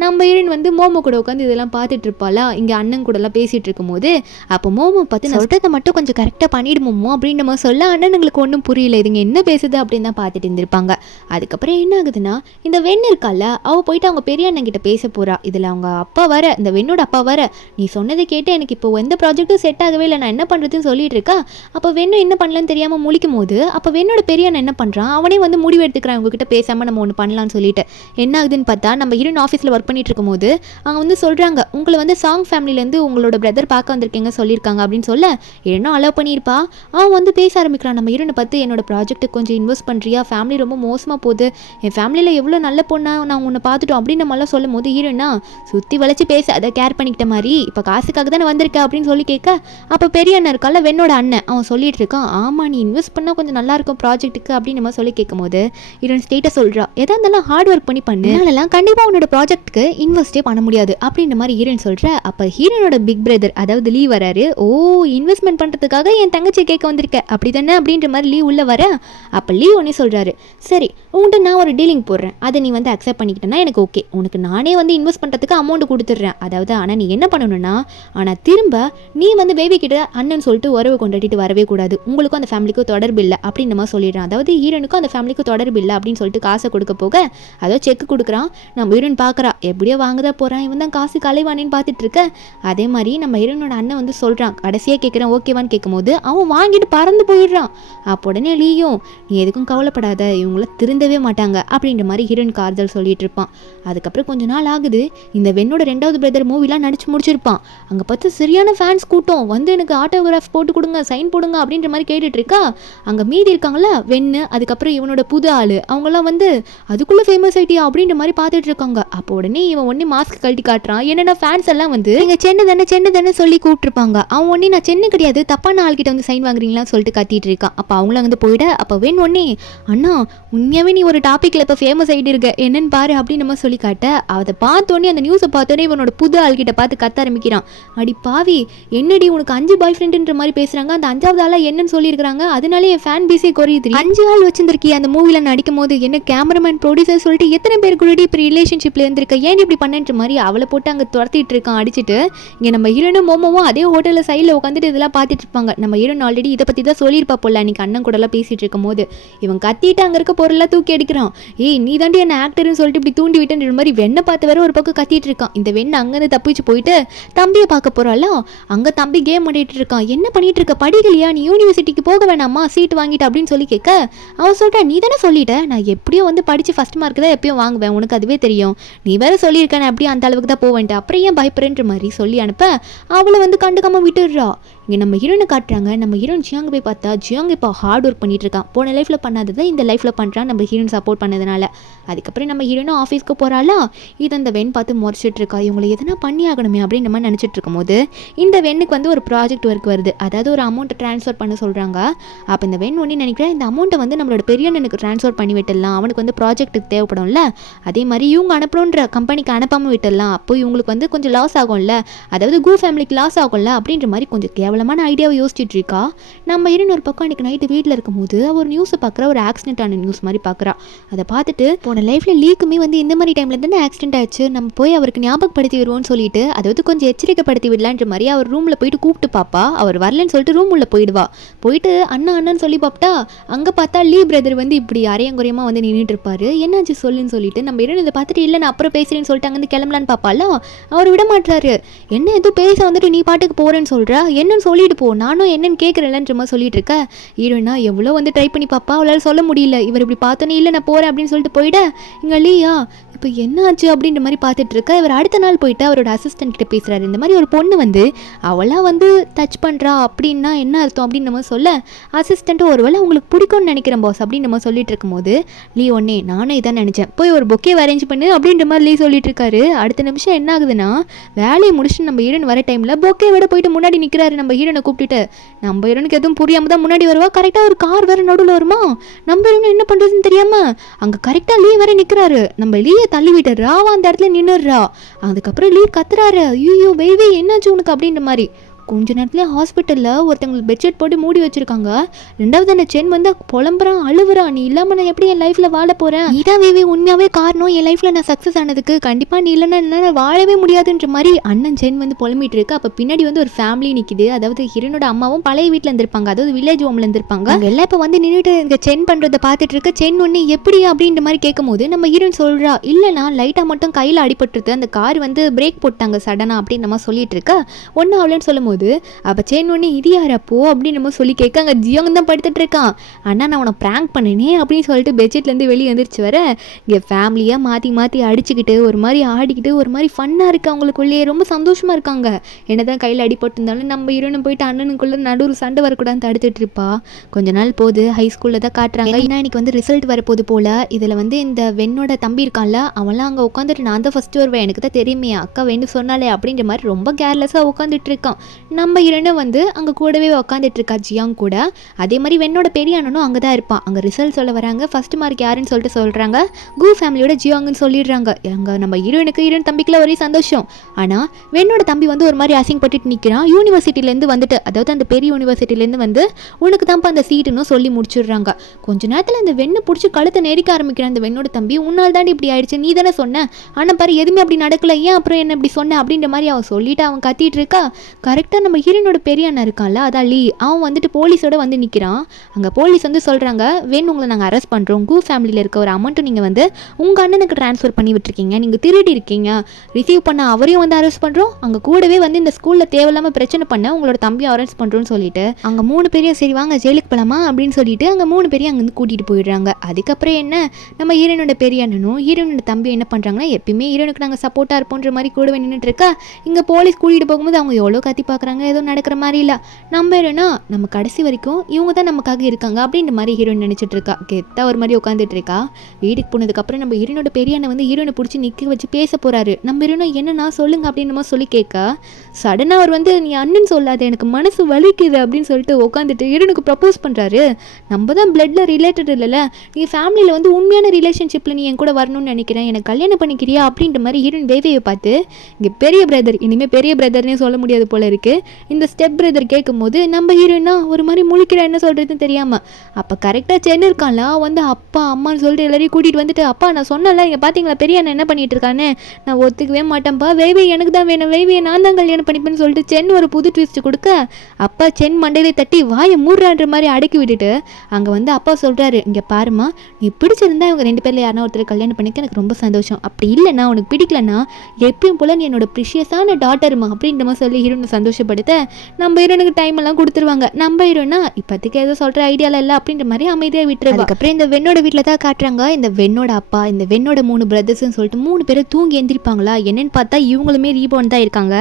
நம்ம ஹீரோயின் வந்து மோமோ கூட உட்காந்து இதெல்லாம் பார்த்துட்டு இருப்பாளா. இங்கே அண்ணன் கூடலாம் பேசிகிட்டு இருக்கும்போது அப்போ மோமோ பார்த்து நான் சொல்கிறத மட்டும் கொஞ்சம் கரெக்டாக பண்ணிடுமோமோ அப்படின்னு நம்ம சொல்ல அண்ணனுங்களுக்கு ஒன்றும் புரியல, இதுங்க என்ன பேசுது அப்படின்னு தான் பார்த்துட்டு இருந்திருப்பாங்க. அதுக்கப்புறம் என்ன ஆகுதுன்னா இந்த வெண் இருக்கால அவள் போயிட்டு அவங்க பெரிய அண்ணன் கிட்ட பேச போகிறா. இதில் அவங்க அப்பா வர இந்த வெண்ணோட அப்பா வர நீ சொன்னதை கேட்டு எனக்கு இப்போ எந்த ப்ராஜெக்ட்டும் செட் ஆகவே இல்லை, நான் என்ன பண்ணுறதுன்னு சொல்லிட்டு இருக்கா. அப்போ வெண்ணு என்ன பண்ணலன்னு தெரியாமல் முழிக்கும் போது அப்போ வெண்ணோட பெரிய அண்ணன் என்ன பண்ணுறான், அவனே வந்து முடிவு எடுத்துக்கிறான் உங்ககிட்ட பேசாமல் நம்ம ஒன்று பண்ணலான்னு சொல்லிட்டு. என்ன ஆகுதுன்னு பார்த்தா நம்ம ஹீரோயின் ஆஃபீஸில் ஒர்க் பண்ணிட்டு இருக்கும் போது அவங்க வந்து சொல்கிறாங்க உங்களை வந்து சாங் ஃபேமிலியிலேருந்து உங்களோட பிரதர் பார்க்க வந்திருக்கீங்க சொல்லியிருக்காங்க அப்படின்னு சொல்ல என்ன அலோவ் பண்ணியிருப்பா. அவன் வந்து பேச ஆரம்பிக்கிறான் நம்ம ஹீரோனை பார்த்து என்னோட ப்ராஜெக்ட்டுக்கு கொஞ்சம் இன்வெஸ்ட் பண்ணுறியா, ஃபேமிலி ரொம்ப மோசமாக போகுது, என் ஃபேமிலியில் எவ்வளோ நல்ல பொண்ணா நான் உன்னை பார்த்துட்டோம் அப்படின்னு நம்மளாம் சொல்லும் போது ஹீரோனா சுற்றி வளைச்சி பேச அதை கேர் பண்ணிக்கிட்ட மாதிரி இப்போ காசுக்காக தானே வந்திருக்க அப்படின்னு சொல்லி கேட்க அப்போ பெரிய அண்ணன் இருக்கால வெண்ணோட அண்ணன் அவன் சொல்லிட்டு இருக்கான் ஆமாம் நீ இன்வெஸ்ட் பண்ணால் கொஞ்சம் நல்லாயிருக்கும் ப்ராஜெக்ட்டுக்கு அப்படின்னு நம்ம சொல்லி கேட்கும் போது ஹீரோயின் ஸ்டேட்டாக சொல்கிறா எதா இருந்தாலும் ஹார்ட் ஒர்க் பண்ணி பண்ணு, அதனாலலாம் கண்டிப்பாக உன்னோட ப்ராஜெக்ட்டுக்கு இன்வெஸ்ட்டே பண்ண முடியாது அப்படின்ற மாதிரி ஹீரோயின் சொல்கிற. அப்போ ஹீரோனோட பிக் பிரதர் அதாவது லீ வராரு. ஓ இன்வெஸ்ட்மெண்ட் பண்ணுறதுக்காக என் தங்கச்சி கேட்க வந்திருக்க அப்படி தானே அப்படின்ற மாதிரி லீ உள்ள வர அப்போ லீ ஒன்னே சொல்கிறாரு சரி உன்கிட்ட நான் ஒரு டீலிங் போடுறேன், அதை நீ வந்து அக்செப்ட் பண்ணிக்கிட்டேன்னா எனக்கு ஓகே, உனக்கு நானே வந்து இன்வெஸ்ட் பண்ணுறதுக்கு அமௌண்ட் கொடுத்துட்றேன், அதாவது ஆனால் நீ என்ன பண்ணணும்னா ஆனால் திரும்ப நீ வந்து பேபி கிட்ட அண்ணன் சொல்லிட்டு உறவு கொண்டாடிட்டு வரவே கூடாது, உங்களுக்கும் அந்த ஃபேமிலிக்கும் தொடர்பு இல்லை அப்படின்னு நம்ம சொல்லிடுறான். அதாவது ஹீரோனுக்கும் அந்த ஃபேமிலிக்கும் தொடர்பு இல்லை அப்படின்னு சொல்லிட்டு காசை கொடுக்க போக அதோ செக் கொடுக்குறான். நம்ம ஹீரோன் பார்க்குறா எப்படியோ வாங்கதான் போகிறான், இவன் தான் காசு கலைவானேன்னு பார்த்துட்டு இருக்க. அதே மாதிரி நம்ம ஹீரோனோட அண்ணன் வந்து சொல்கிறான் கடைசியாக கேட்குறான் ஓகேவான்னு கேட்கும்போது அவன் வாங்கிட்டு பறந்து போயிடுறான். அப்போ உடனே லீயும் நீ எதுக்கும் கவலைப்படாத இவங்கள திருந்தவே மாட்டாங்க அப்படின்ற மாதிரி ஹீரோயின் கார்தல் சொல்லிட்டு இருப்பான். அதுக்கப்புறம் கொஞ்ச நாள் ஆகுது. இந்த வெண்ணோட 2வது பிரதர் மூவிலாம் நடிச்சு முடிச்சிருப்பான். அங்கே பார்த்து சரியான ஃபேன்ஸ் கூட்டம் வந்து எனக்கு ஆட்டோகிராஃப் போட்டு கொடுங்க சைன் போடுங்க அப்படின்ற மாதிரி கேட்டுட்டு இருக்கா. அங்கே மீதி இருக்காங்களா வெண்ணு அதுக்கப்புறம் இவனோட புது ஆள் அவங்களாம் வந்து அதுக்குள்ளே ஃபேமஸ் ஆகிட்டியா அப்படின்ற மாதிரி பார்த்துட்டு இருக்காங்க. அப்போ உடனே இவன் ஒன்னே மாஸ்க் கழட்டி காட்டுறான். என்னென்ன ஃபேன்ஸ் எல்லாம் வந்து நீங்கள் சென்னை தானே சொல்லி கூப்பிட்டுருப்பாங்க. அவன் ஒன்னே நான் சென்னை கிடையாது தப்பான ஆள்கிட்ட வந்து சைன் வாங்குறீங்களான்னு சொல்லிட்டு கத்திட்டு இருக்கான். அப்போ அவங்கள வந்து போயிட அப்போ வேணும் ஒன்னே அண்ணா உண்மையாகவே நீ ஒரு டாப்பிக்கில் இப்போ ஃபேமஸ் ஆகிட்டு இருக்க, என்ன என்னன்னு பாரு அப்படின்னு நம்ம சொல்லி காட்ட அதை பார்த்தோன்னே அந்த நியூஸை பார்த்தோன்னே இவனோட புது ஆள்கிட்ட பார்த்து கத்த ஆரம்பிக்கிறான். அடி பாவி, என்னடி உனக்கு 5 பாய் ஃப்ரெண்டுன்ற மாதிரி பேசுறாங்க, அந்த 5வது ஆளா என்னன்னு சொல்லியிருக்காங்க, அதனாலே என் ஃபேன் பேஸே குறையுது. 5 ஆள் வச்சிருந்திருக்கி அந்த மூவில நடிக்கும் போது, என்ன கேமராமேன் ப்ரொடியூசர் சொல்லிட்டு எத்தனை பேர் கூட இப்போ ரிலேஷன்ஷிப்ல இருந்திருக்க, ஏன் இப்படி பண்ணன்ற மாதிரி அவளை போட்டு அங்கே துரத்திட்டு இருக்கான் அடிச்சுட்டு. இங்கே நம்ம ஹீரோனும் மோமோவும் அதே ஹோட்டலில் சைடில் உட்காந்துட்டு இதெல்லாம் பார்த்துட்டு இருப்பாங்க. நம்ம ஹீரோன் ஆல்ரெடி இதை பற்றி தான் சொல்லியிருப்பா போல அன்னைக்கு அண்ணன் கூட எல்லாம் பேசிட்டு இருக்கும் போது. இவன் கத்திட்டு அங்கே இருக்க பொருளெல்லாம் தூக்கி அடிக்கிறான். ஏய் நீ தாண்டி என்ன ஆக்டர்னு சொல்லிட்டு இப்படி தூண்டி விட்டுன்ற மாதிரி வெண்ணை பார்த்து வேற ஒரு பக்கம் கத்திட்டு இருக்கான். இந்த வெண்ணை அங்கேருந்து தப்பிச்சு போயிட்டு தம்பியை பார்க்க போறாள். அங்கே தம்பி கேம் ஆடிட்டு இருக்கான். என்ன பண்ணிட்டு இருக்க, படிக்கலையா, நீ யூனிவர்சிட்டிக்கு போக வேணாமா, சீட் வாங்கிட்டு அப்படின்னு சொல்லி கேட்க அவன் சொல்லிட்டா, நீ தானே சொல்லிட்ட நான் எப்படியோ வந்து படிச்சு ஃபர்ஸ்ட் மார்க் தான் எப்பயும் வாங்குவேன், உனக்கு அதுவே தெரியும், நீ வேற சொல்லியிருக்கேன் அப்படியே அந்த அளவுக்கு தான் போவேன்ட்டு, அப்புறம் ஏன் பயப்படுறன்ற மாதிரி சொல்லி அனுப்ப அவளை வந்து கண்டுக்காம விட்டுடுறா. இங்கே நம்ம ஹீரோனை காட்டுறாங்க. நம்ம ஹீரோன் ஜியாங் போய் பார்த்தா ஜியாங் இப்போ ஹார்ட் ஒர்க் பண்ணிட்டு இருக்கான். போன லைஃப்பில் பண்ணாததை இந்த லைஃப்பில் பண்ணுறான் நம்ம ஹீரோன் சப்போர்ட் பண்ணதுனால. அதுக்கப்புறம் நம்ம ஹீரோனும் ஆஃபீஸ்க்கு போகிறாளா, இது அந்த வெண் பார்த்து முறைச்சிட்டு இருக்கா. இவங்களை எதனா பண்ணி ஆகணுமே அப்படின்னு நம்ம நினச்சிட்டு இருக்கும்போது இந்த வெண்ணுக்கு வந்து ஒரு ப்ராஜெக்ட் ஒர்க் வருது. அதாவது ஒரு அமௌண்ட்டை ட்ரான்ஸ்ஃபர் பண்ண சொல்கிறாங்க. அப்போ இந்த வெண் ஒன்று நினைக்கிறேன், இந்த அமௌண்ட்டை வந்து நம்மளோட பெரிய அண்ணனுக்கு ட்ரான்ஸ்ஃபர் பண்ணி விட்டுடலாம், அவனுக்கு வந்து ப்ராஜெக்ட்டுக்கு தேவைப்படும்ல, அதே மாதிரி இவங்க அனுப்புகிறோன்ற கம்பெனிக்கு அனுப்பாமல் விட்டுடலாம், அப்போ இவங்களுக்கு வந்து கொஞ்சம் லாஸ் ஆகும்ல, அதாவது கூ ஃபேமிலிக்கு லாஸ் ஆகும்ல அப்படின்ற மாதிரி கொஞ்சம் கேவலமான ஐடியாவை யோசிச்சுட்டு இருக்கா. நம்ம ஹீரோன் ஒரு பக்கம் அன்றைக்கி நைட்டு வீட்டில் இருக்கும்போது ஒரு நியூஸை பார்க்குற, ஒரு ஆக்சிடென்ட் ஆன நியூஸ் மாதிரி பார்க்குறா. அதை பார்த்துட்டு போன லைஃப்பில் லீக்குமே வந்து இந்த மாதிரி டைமில் தானே ஆக்சிடென்ட் ஆயிடுச்சு, நம்ம போய் அவருக்கு ஞாபகப்படுத்தி வருவோம்னு சொல்லிட்டு அதாவது கொஞ்சம் எச்சரிக்கைப்படுத்தி விடலான்ற மாதிரி அவர் ரூமில் போயிட்டு கூப்பிட்டு பாப்பா. அவர் வரலன்னு சொல்லிட்டு ரூம் உள்ள போயிடுவா. போயிட்டு அண்ணன்னு சொல்லி பாப்பிட்டா அங்கே பார்த்தா லீ பிரதர் வந்து இப்படி அரையங்குறையமாக வந்து நின்றுட்டு இருப்பாரு. என்னாச்சு சொல்லுன்னு சொல்லிட்டு நம்ம ஹீரோன் இதை பார்த்துட்டு இல்லை நான் அப்புறம் பேசுகிறேன்னு சொல்லிட்டு அங்கேருந்து கிளம்பலான்னு பாப்பால அவர் விட மாட்டாரு. என்ன எதுவும் பேச வந்துட்டு நீ பாட்டுக்கு போகிறேன்னு சொல்கிறா, என்னன்னு சொல்லிட்டு போ, நானும் என்னன்னு கேட்குறேன்ன்ற மாதிரி சொல்லிட்டு இருக்க. ஹீரோயினா எவ்வளோ வந்து ட்ரை பண்ணி பாப்பா, அவளால் சொல்ல முடியல. இவர் இப்படி பார்த்தோன்னே இல்லை நான் போகிறேன் அப்படின்னு சொல்லிட்டு போயிட இங்கே லீயா இப்போ என்ன ஆச்சு அப்படின்ற மாதிரி பார்த்துட்டு இருக்க. இவர் அடுத்த நாள் போயிட்டு அவரோட அசிஸ்டன்ட் கிட்ட பேசுகிறாரு. இந்த மாதிரி ஒரு பொண்ணு வந்து அவளாக வந்து டச் பண்ணுறா அப்படின்னா என்ன அர்த்தம் அப்படின்னு நம்ம சொல்ல, அசிஸ்டண்ட்டு ஒருவேளை உங்களுக்கு பிடிக்கும்னு நினைக்கிறேன் பாஸ் அப்படின்னு நம்ம சொல்லிட்டு இருக்கும்போது லீ ஒன்னே நானும் இதான் நினச்சேன், போய் ஒரு பொக்கே அரேஞ்ச் பண்ணு அப்படின்ற மாதிரி லீ சொல்லிட்டு இருக்காரு. அடுத்த நிமிஷம் என்ன ஆகுதுன்னா வேலையை முடிச்சுட்டு நம்ம ஹீரோன் வர டைமில் பொக்கே விட போயிட்டு முன்னாடி நிற்கிறாரு. நம்ம ஹீரோனை கூப்பிட்டுட்டு நம்ம ஹீரோனுக்கு எதுவும் புரியாமல் தான் முன்னாடி வருவா. கரெக்டாக ஒரு கார் வேறு நடுவில் வருமா, நம்ம ஹீரோன் என்ன பண்ணுறதுன்னு தெரியாமல் அங்கே கரெக்டாக லீ வேற நிற்கிறாரு. நம்ம லீயை தள்ளி விட்டு ராவா அந்த இடத்துல நின்னுடுறா. அதுக்கப்புறம் லீ கத்துறாரு, ஐயோ வெய்வே என்னாச்சு உனக்கு அப்படின்ற மாதிரி. கொஞ்ச நேரத்துல ஹாஸ்பிட்டலில் ஒருத்தவங்களுக்கு பெட்ஷீட் போட்டு மூடி வச்சிருக்காங்க. ரெண்டாவது அந்த சென் வந்து புலம்புறான், அழுவுறான், நீ இல்லாமல் நான் எப்படி என் லைஃப்பில் வாழ போகிறேன், இதான் வேவே உண்மையாகவே காரணம் என் லைஃப்பில் நான் சக்ஸஸ் ஆனதுக்கு, கண்டிப்பாக நீ இல்லைன்னா என்னால் வாழவே முடியாதுன்ற மாதிரி அண்ணன் சென் வந்து புலம்பிட்டு இருக்கு. அப்போ பின்னாடி வந்து ஒரு ஃபேமிலி நிற்கிது. அதாவது ஹீரோனோட அம்மாவும் பழைய வீட்டில் இருந்திருப்பாங்க, அதாவது வில்லேஜ் ஹோமில் இருந்திருப்பாங்க. அங்கே எல்லாம் இப்போ வந்து நின்றுட்டு இந்த சென் பண்ணுறதை பார்த்துட்டு இருக்க. சென் ஒன்று எப்படி அப்படின்ற மாதிரி கேட்கும் போது நம்ம ஹீரோன் சொல்கிறா, இல்லைனா லைட்டாக மட்டும் கையில் அடிபட்டுருது, அந்த கார் வந்து பிரேக் போட்டாங்க சடனாக அப்படின்னு நம்ம சொல்லிட்டு இருக்க. ஒன்று அவளன்னு சொல்லும் போது அப்போ சென் ஒன்று இது யாரப்போ அப்படின்னு நம்ம சொல்லி கேட்க அங்கே ஜியோங்க தான் படுத்துட்டு இருக்கான். அண்ணா நான் உன ப்ராங்க் பண்ணினே அப்படின்னு சொல்லிட்டு பெட்ஷீட்லேருந்து வெளியே வந்துருச்சு வர. இங்கே ஃபேமிலியாக மாற்றி அடிச்சுக்கிட்டு ஒரு மாதிரி ஆடிக்கிட்டு ஒரு மாதிரி ஃபன்னாக இருக்குது, அவங்களுக்குள்ளேயே ரொம்ப சந்தோஷமாக இருக்காங்க. என்ன தான் கையில் அடிபட்டிருந்தாலும் நம்ம ஹீரோனும் போயிட்டு அண்ணனுக்குள்ளே நடுவில் சண்டை வரக்கூடாதுன்னு தடுத்துட்டு இருப்பா. கொஞ்ச நாள் போது ஹை ஸ்கூலில் தான் காட்டுறாங்க. ஏன்னா இன்னைக்கு வந்து ரிசல்ட் வரப்போது போல். இதில் வந்து இந்த வெண்ணோட தம்பி இருக்கான்ல, அவன்லாம் அங்கே உட்காந்துட்டு நான் தான் ஃபஸ்ட்டு வருவேன், எனக்கு தான் தெரியுமே அக்கா வேண்டு சொன்னாலே அப்படின்ற மாதிரி ரொம்ப கேர்லெஸ்ஸாக உட்காந்துட்டு இருக்கான். நம்ம ஹீரோனும் வந்து அங்கே கூடவே உட்காந்துட்டு இருக்கா ஜியாங் கூட. அதே மாதிரி வெண்ணோட பெரிய அண்ணனும் அங்கே தான் இருப்பான். அங்கே ரிசல்ட் சொல்ல வராங்க. ஃபர்ஸ்ட் மார்க் யாருன்னு சொல்லிட்டு சொல்கிறாங்க, கூ ஃபேமிலியோட ஜியாங்னு சொல்லிடுறாங்க. அங்கே நம்ம ஹீரோன் தம்பிக்குள்ள ஒரே சந்தோஷம். ஆனால் வெண்ணோட தம்பி வந்து ஒரு மாதிரி அசிங்கப்பட்டுட்டு நிற்கிறான். யூனிவர்சிட்டிலேருந்து வந்துட்டு, அதாவது அந்த பெரிய யூனிவர்சிட்டிலேருந்து வந்து உனக்கு தான்ப்பா அந்த சீட்டுன்னு சொல்லி முடிச்சிடுறாங்க. கொஞ்ச நேரத்தில் அந்த வெண்ணை பிடிச்சி கழுத்தை நெரிக்க ஆரம்பிக்கிறான் அந்த வெண்ணோட தம்பி. உன்னால் தாண்டி இப்படி ஆயிடுச்சு, நீ தானே சொன்ன, ஆனால் பாரு எதுவுமே அப்படி நடக்கல, ஏன் அப்புறம் என்ன இப்படி சொன்ன அப்படின்ற மாதிரி அவன் சொல்லிட்டு அவன் கத்திட்டு இருக்கா. கரெக்டாக நம்ம ஹீரோனோட பெரிய அண்ணன் இருக்கான்ல, அதான் லீ, அவன் வந்துட்டு போலீஸோட வந்து நிற்கிறான். அங்கே போலீஸ் வந்து சொல்கிறாங்க, வேணும் உங்களை நாங்கள் அரெஸ்ட் பண்ணுறோம், கூ ஃபேமிலியில் இருக்க ஒரு அமௌண்ட்டு நீங்கள் வந்து உங்கள் அண்ணனுக்கு ட்ரான்ஸ்ஃபர் பண்ணி விட்டுருக்கீங்க, நீங்கள் திருடி இருக்கீங்க, ரிசீவ் பண்ண அவரையும் வந்து அரெஸ்ட் பண்ணுறோம், அங்கே கூடவே வந்து இந்த ஸ்கூலில் தேவையில்லாமல் பிரச்சனை பண்ண உங்களோட தம்பியும் அரெஸ்ட் பண்ணுறோன்னு சொல்லிட்டு அங்கே 3 பேரையும் சரி வாங்க ஜெயிலுக்கு போகலாமா அப்படின்னு சொல்லிட்டு அங்கே 3 பேரையும் அங்கேருந்து கூட்டிகிட்டு போயிடுறாங்க. அதுக்கப்புறம் என்ன, நம்ம ஹீரோனோட பெரிய அண்ணனும் ஹீரோனோட தம்பி என்ன பண்ணுறாங்கன்னா, எப்பயுமே ஹீரோனுக்கு நாங்கள் சப்போர்ட்டாக இருப்போன்ற மாதிரி கூடவே நின்றுட்டு இருக்கா. இங்கே போலீஸ் கூட்டிகிட்டு போகும்போது அவங்க எவ்வளோ கத்தி பார்க்குறாங்க. பார்க்குறாங்க, எதுவும் நடக்கிற மாதிரி இல்லை. நம்ம என்னன்னா நம்ம கடைசி வரைக்கும் இவங்க தான் நமக்காக இருக்காங்க அப்படின்ற மாதிரி ஹீரோயின் நினச்சிட்டு இருக்கா. கெத்தா ஒரு மாதிரி உட்காந்துட்டு இருக்கா. வீட்டுக்கு போனதுக்கப்புறம் நம்ம ஹீரோனோட பெரியண்ணை வந்து ஹீரோனை பிடிச்சி நிற்க வச்சு பேச போகிறாரு. நம்ம ஹீரோனை என்னன்னா சொல்லுங்க அப்படின்னு சொல்லி கேட்க, சடனாக அவர் வந்து நீ அண்ணன் சொல்லாத, எனக்கு மனசு வலிக்குது அப்படின்னு சொல்லிட்டு உட்காந்துட்டு ஹீரோனுக்கு ப்ரப்போஸ் பண்ணுறாரு. நம்ம தான் பிளட்டில் ரிலேட்டட் இல்லைல்ல, நீ ஃபேமிலியில் வந்து உண்மையான ரிலேஷன்ஷிப்பில் நீ என் கூட வரணும்னு நினைக்கிறேன், எனக்கு கல்யாணம் பண்ணிக்கிறியா அப்படின்ற மாதிரி ஹீரோயின் வேவையை பார்த்து, இங்கே பெரிய பிரதர், இனிமேல் பெரிய பிரதர்னே சொல்ல முடியாது போல இருக்குது, இந்த ஸ்டெப் பிரதர் கேட்கும்போது நம்ம ஹீரோயினா ஒரு மாதிரி முழிக்கிற என்ன சொல்கிறதுன்னு தெரியாமல், அப்போ கரெக்டாக சென்னு இருக்கான்ல வந்து அப்பா அம்மான்னு சொல்லிட்டு எல்லாரையும் கூட்டிகிட்டு வந்துட்டு, அப்பா நான் சொன்னல இங்கே பார்த்தீங்களா பெரிய அண்ணன் என்ன பண்ணிட்டு இருக்கான்னு, நான் ஒத்துக்கவே மாட்டேன்ப்பா, வேவே எனக்கு தான் வேணும், வேவையை நான் தான் கல்யாணம் பண்ணிப்பேன்னு சொல்லிட்டு சென் ஒரு புது ட்விஸ்ட் கொடுக்க, அப்பா சென் மண்டையிலே தட்டி வாயை மூடுறான்ற மாதிரி அடக்கி விட்டுட்டு அங்கே வந்து அப்பா சொல்கிறாரு, இங்கே பாருமா, நீ பிடிச்சிருந்தா இவங்க 2 பேரில் யாரா ஒருத்தர் கல்யாணம் பண்ணிக்க எனக்கு ரொம்ப சந்தோஷம், அப்படி இல்லைன்னா உனக்கு பிடிக்கலன்னா எப்பயும் போல் நீ என்னோட ப்ரிஷியஸான டாட்டருமா அப்படின்ற மாதிரி சொல்லி ஹீரோனை சந்தோஷப்படுத்த, நம்ம ஹீரோனுக்கு டைம் எல்லாம் கொடுத்துருவாங்க. நம்ம ஹீரோனா இப்போதைக்கு ஏதோ சொல்கிற ஐடியாவில் இல்லை அப்படின்ற மாதிரி அமைதியாக விட்டுருவாங்க. அதுக்கப்புறம் இந்த வெண்ணோட வீட்டில் தான் காட்டுறாங்க. இந்த வெண்ணோட அப்பா, இந்த வெண்ணோட 3 பிரதர்ஸ்ன்னு சொல்லிட்டு 3 பேர் தூங்கி எந்திரிப்பாங்களா, என்னன்னு பார்த்தா இவங்களுமே ரீபோர்ன் தான் இருக்காங்க.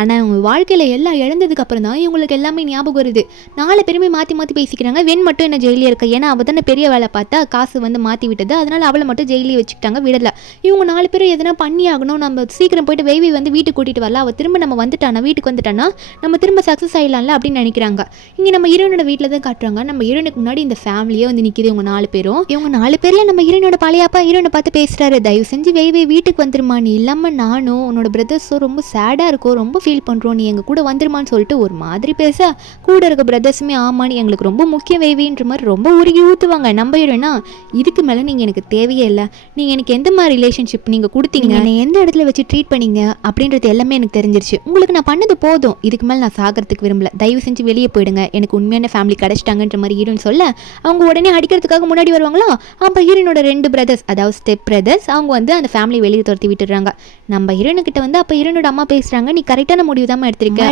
ஆனால் அவங்க வாழ்க்கையில் எல்லாம் இழந்ததுக்கு அப்புறம் தான் இவங்களுக்கு எல்லாமே ஞாபகம் வருது. 4 பேருமே மாற்றி மாற்றி பேசிக்கிறாங்க. வெண் மட்டும் என்ன ஜெயிலே இருக்கா, ஏன்னா அவள் தானே பெரிய வேலை பார்த்தா காசு வந்து மாற்றி விட்டது, அதனால அவளை மட்டும் ஜெயிலே வச்சுக்கிட்டாங்க, விடலை. இவங்க 4 பேரும் எதனா பண்ணி ஆகணும், நம்ம சீக்கிரம் போயிட்டு வேவி வந்து வீட்டுக்கு கூட்டிகிட்டு வரலாம், அவள் திரும்ப நம்ம வந்துட்டானா வீட்டுக்கு வந்துட்டானா நம்ம திரும்ப சக்ஸஸ் ஆகிடலாம்ல அப்படின்னு நினைக்கிறாங்க. இங்கே நம்ம ஹீரோனோட வீட்டில் தான் காட்டுறாங்க. நம்ம ஹீரோனுக்கு முன்னாடி இந்த ஃபேமிலியே வந்து நிற்கிது. இவங்க 4 பேரும், இவங்க 4 பேரில் நம்ம ஹீரோனோட பழையப்பா ஹீரோனை பார்த்து பேசுகிறாரு, தயவு செஞ்சு வேவி வீட்டுக்கு வந்துருமா, நீ இல்லாமல் நானும் உன்னோட பிரதர்ஸும் ரொம்ப சேடாக இருக்கும், ரொம்ப ஃபீல் பண்ணுறோம், நீ எங்கள் கூட வந்துருமான்னு சொல்லிட்டு ஒரு மாதிரி பேச, கூட இருக்க பிரதர்ஸுமே ஆமான்னு எங்களுக்கு ரொம்ப முக்கியம் வேவின்ற மாதிரி ரொம்ப உருகி ஊற்றுவாங்க. நம்ம ஹீரோனா இதுக்கு மேலே நீங்கள் எனக்கு தேவையே இல்லை, நீங்கள் எனக்கு எந்த மாதிரி ரிலேஷன்ஷிப் நீங்கள் கொடுத்தீங்க, என்னை எந்த இடத்துல வச்சு ட்ரீட் பண்ணீங்க அப்படின்றது எல்லாமே எனக்கு தெரிஞ்சிருச்சு, உங்களுக்கு நான் பண்ணது போதும், இதுக்கு மேலே நான் சாகிறதுக்கு விரும்பல, தயவு செஞ்சு வெளியே போயிடுங்க, எனக்கு உண்மையான ஃபேமிலி கிடச்சிட்டாங்கன்ற மாதிரி ஹீரோன்னு சொல்ல, அவங்க உடனே அடிக்கிறதுக்காக முன்னாடி வருவாங்களா. அப்போ ஹீரோனோட 2 பிரதர்ஸ், அதாவது ஸ்டெப் பிரதர்ஸ், அவங்க வந்து அந்த ஃபேமிலி வெளியே துரத்தி விட்டுறாங்க. நம்ம ஹீரோனுக்கிட்ட வந்து அப்போ ஹீரோனோட அம்மா பேசுகிறாங்க, நீ கரெக்டான முடிவு தான் எடுத்திருக்க,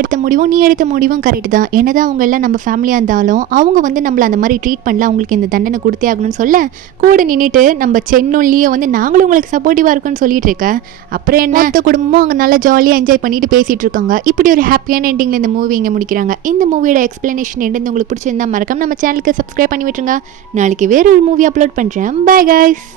நீ எடுத்த முடிவும் கரெக்ட் தான், என்னதான் அவங்க எல்லாம் நம்ம ஃபேமிலியாக இருந்தாலும் அவங்க வந்து நம்மளை அந்த மாதிரி ட்ரீட் பண்ணல, அவங்களுக்கு இந்த தண்டனை கொடுத்தே ஆகணும்னு சொல்ல, கூட நின்றுட்டு நம்ம சென்னொல்லியே வந்து நாங்களும் உங்களுக்கு சப்போர்ட்டிவாக இருக்குன்னு சொல்லிட்டு இருக்கேன். அப்புறம் என்ன, மொத்த குடும்பமும் அவங்க நல்லா ஜாலியாக என்ஜாய் பண்ணிட்டு பேசிட்டு இருக்காங்க. இப்படி ஒரு ஹாப்பியான எண்டிங்கில் இந்த மூவி இங்கே முடிக்கிறாங்க. இந்த மூவியோட எக்ஸ்பிளனேஷன் என்ன உங்களுக்கு பிடிச்சிருந்தா மறக்காம நம்ம சேனலுக்கு சப்ஸ்கிரைப் பண்ணி விட்டுருங்க. நாளைக்கு வேற ஒரு மூவி அப்லோட் பண்ணுறேன். Bye guys.